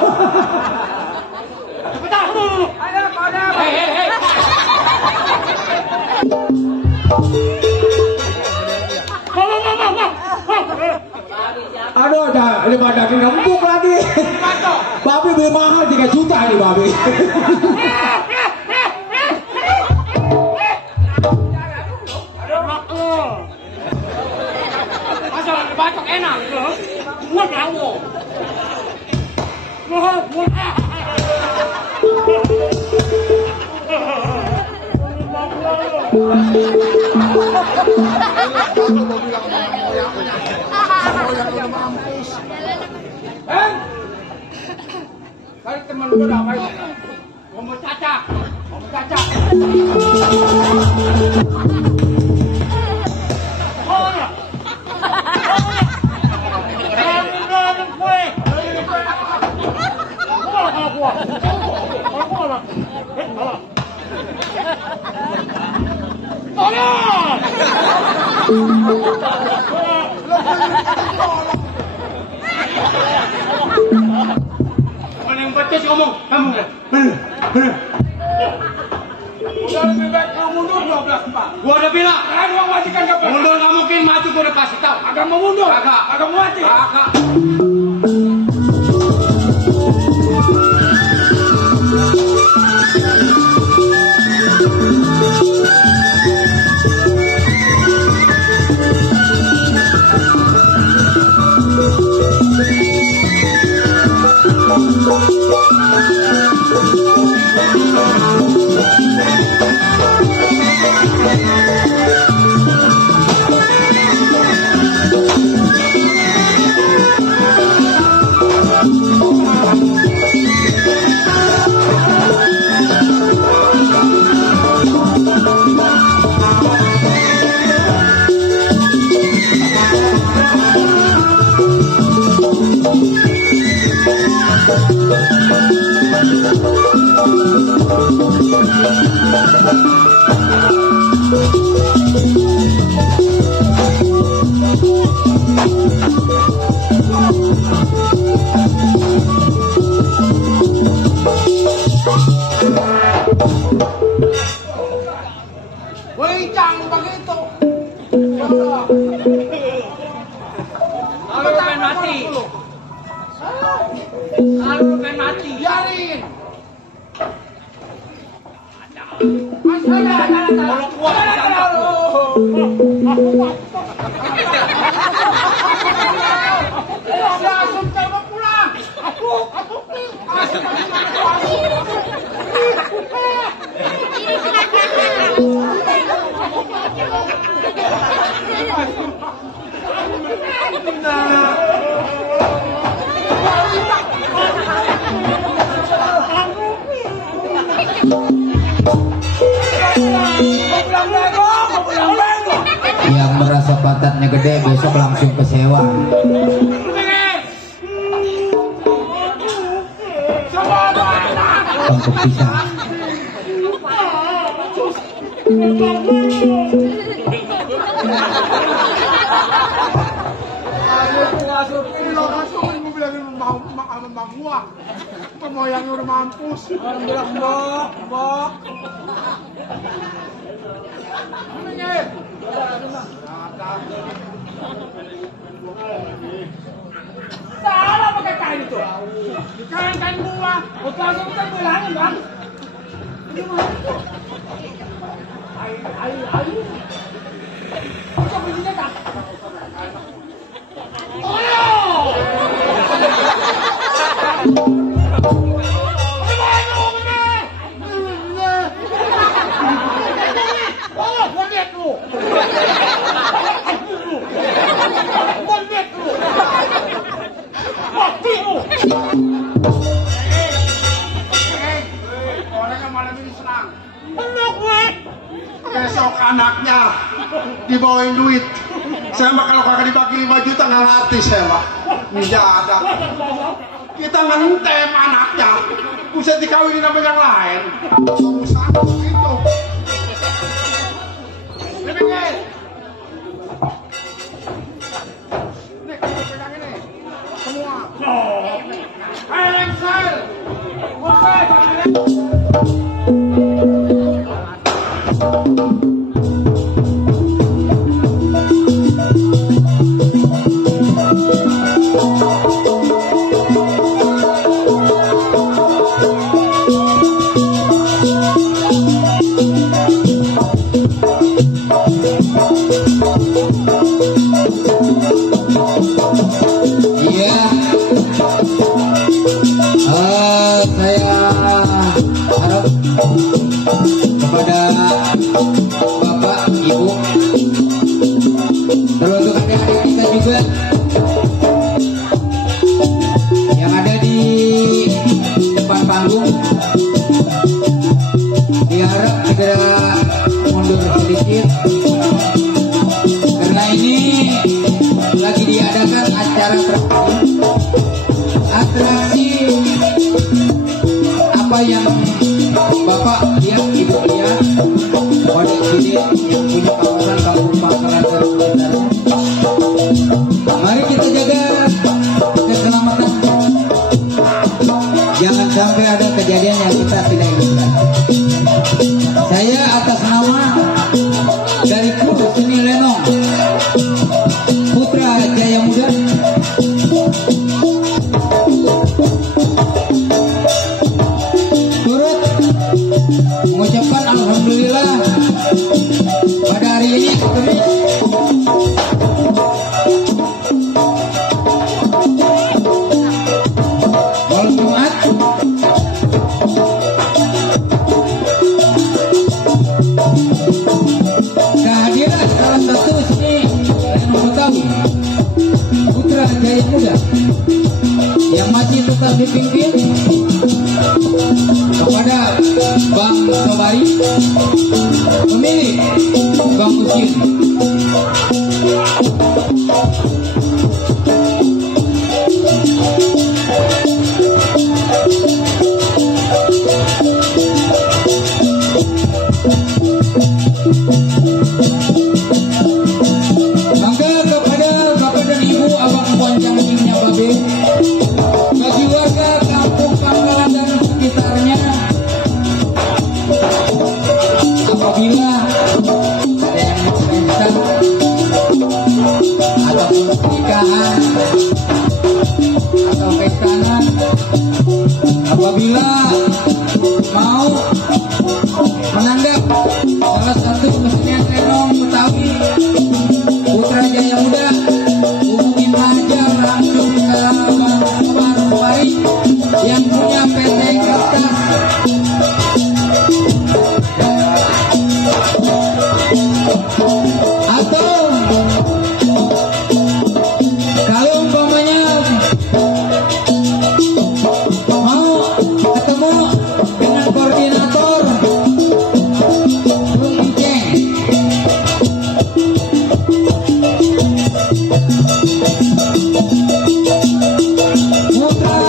Ayo kode. Hei. Aduh, ini daging empuk lagi. Babi beli mahal 3 juta ini babi. Asal dibacok enak, muat kamu. Kali teman lu udah apa? Ngomong caca. Yang baca ngomong, kamu Udah lebih baik kamu mundur 12 Pak. gua udah bilang, Uang majikan kapan? mundur nggak mungkin, maju gua udah kasih tahu. Agak mau mundur. Agak mau mati. Agak. Wincang begitu. Lalu pengen mati. Lalu pengen mati. Biarin. Kalau kuat Langsung coba pulang. Yang merasa pantatnya gede besok langsung ke sewa. Untuk pisang. Ini bilangin sama gua. Pemoyangnya udah mampus. Orang bilang, Mbak. salah pakai kain itu. Kain gua. Langsung kita bilangin bang. Ayo. Kita begini tak? Orangnya malam ini senang. Besok anaknya dibawain duit. Saya mah kalau kagak dibagi 5 juta nggak ngerti saya mah. Tidak ada. Kita ngentem anaknya. Bisa dikawinin sama yang lain. Usaha begitu. Lebih guys. Nih, kita pegang ini. Semua. Ayo Lexel. Usai, jangan adik-adik kita juga yang ada di depan panggung, diharap segera mundur sedikit karena ini lagi diadakan acara atraksi apa yang Bapak lihat, Ibu lihat, pada sini yang punya kawasan Kampung Pangkalan sekitar. Mari kita jaga keselamatan. Jangan sampai ada kejadian yang kita tidak inginkan. Saya atas nama dari Kuru Seni Lenong Putra Jaya Muda turut mengucapkan alhamdulillah pada hari ini Kamis malam Jumat kehadiran salah satu seni Lenong Betawi Putra Jaya Muda yang masih tetap dipimpin kepada Bang Sobari pemilik Bang Musim. Bangga kepada Bapak dan Ibu Abang Poncang Timnya Babe, bagi warga Kampung Pangkalan dan sekitarnya, apabila ada yang mau pesta ataupun pernikahan atau pestanan, apabila mau menanggap salah satu kesenian Lenong Betawi Putra Jaya Muda, hubungin aja langsung ke Bang Sobari yang punya PT Kertas. Atau kalau umpamanya mau ketemu dengan koordinator Bung Iceng, Putra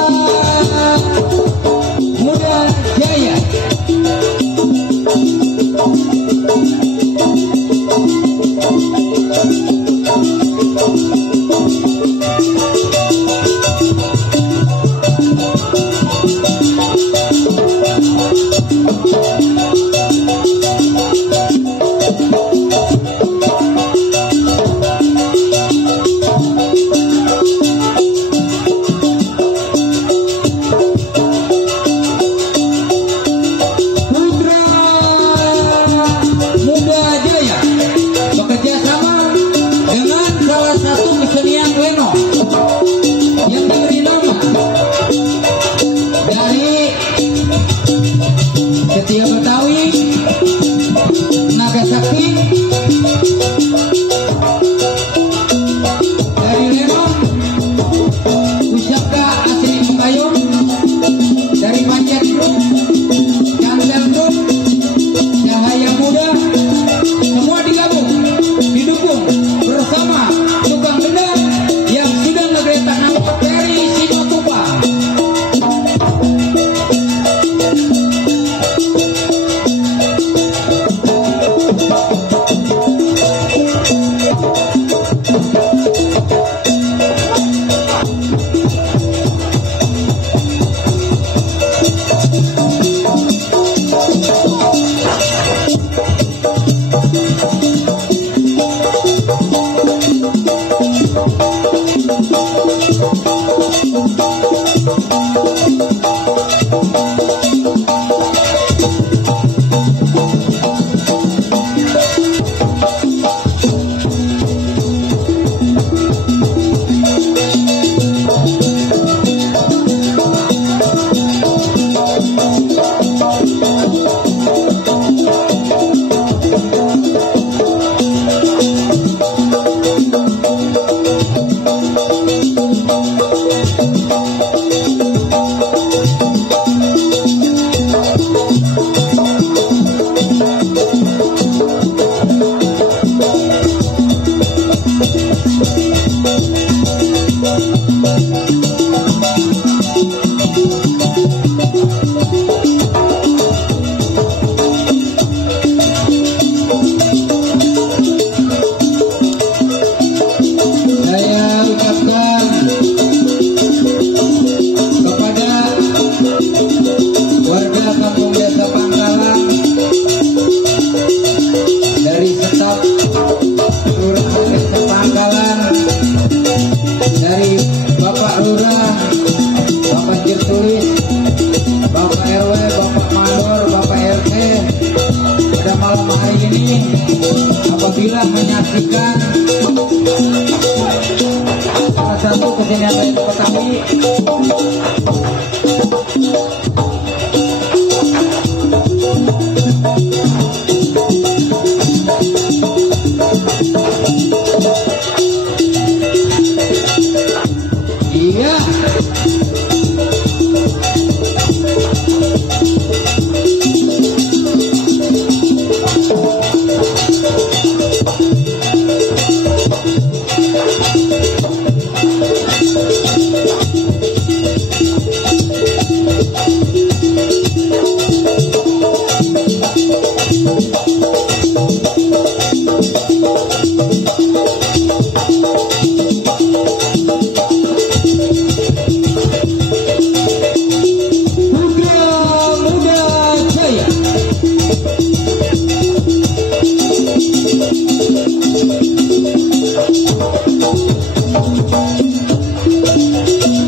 Muda Jaya, Putra Muda Jaya bekerja sama dengan salah satu kesenian Lenong yang diberi nama dari Setia Betawi, Naga Sakti, dari Lenong Pusaka Asli Mbayong, dari Panjat Group, Cantel Group, Cahaya Muda, semua digabung, didukung bersama tukang benda yang dari Bapak Lurah, Bapak Jirtulis, Bapak RW, Bapak Mandor, Bapak RT. Pada malam hari ini apabila menyaksikan salah satu kesenian lain Betawi, iya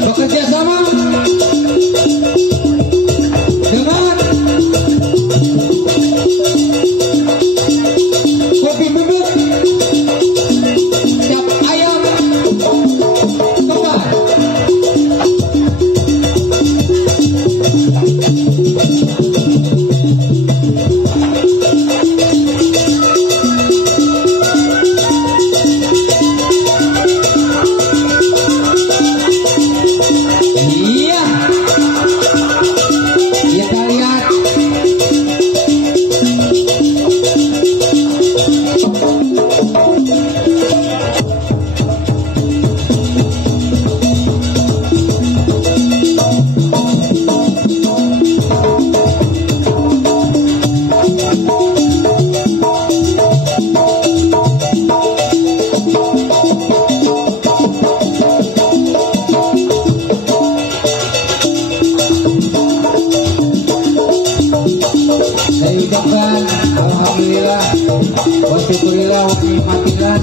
bekerja sama dengan kopi bubuk cap ayam kembar. Iya, kita lihat saya ucapkan alhamdulillah wa syukurillah wa nikmatillah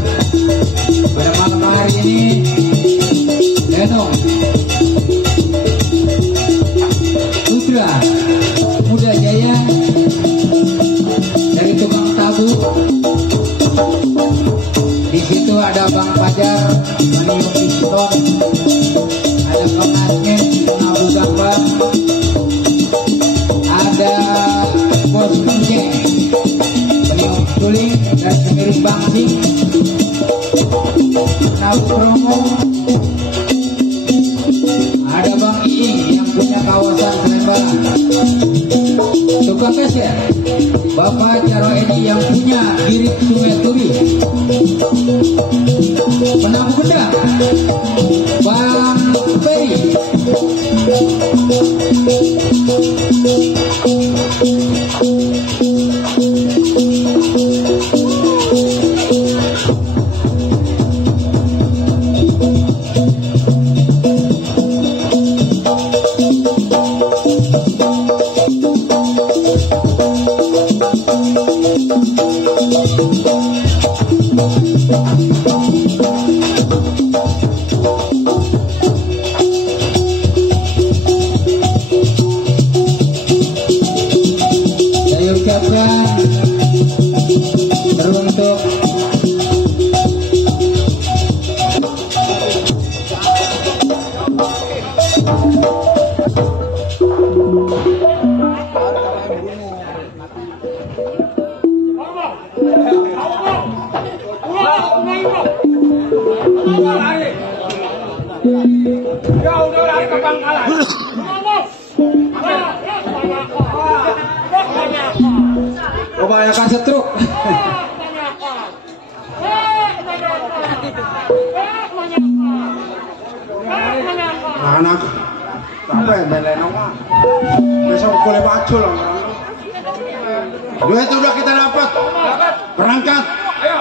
pada malam hari ini. Leno Putra Muda Jaya dari tukang tabu. Di situ ada Bang Fajar meniup piston, ada Kang Nasmin menabuh gambar, ada Bos Kunceng meniup suling dan semiring bangsing, menabuh promo, ada Bang Iing yang punya kawasan Seremban, tukang keser Bapak Caro Edi yang punya Girik Sungai Turi, penabuh gedang Bang Ferry, saya ucapkan teruntuk Ya udah lari ke Bangkalan. kebanyakan setruk. Anak, apa yang belain nama? Besok boleh baju loh. Duit udah kita dapat. Berangkat. Ayo.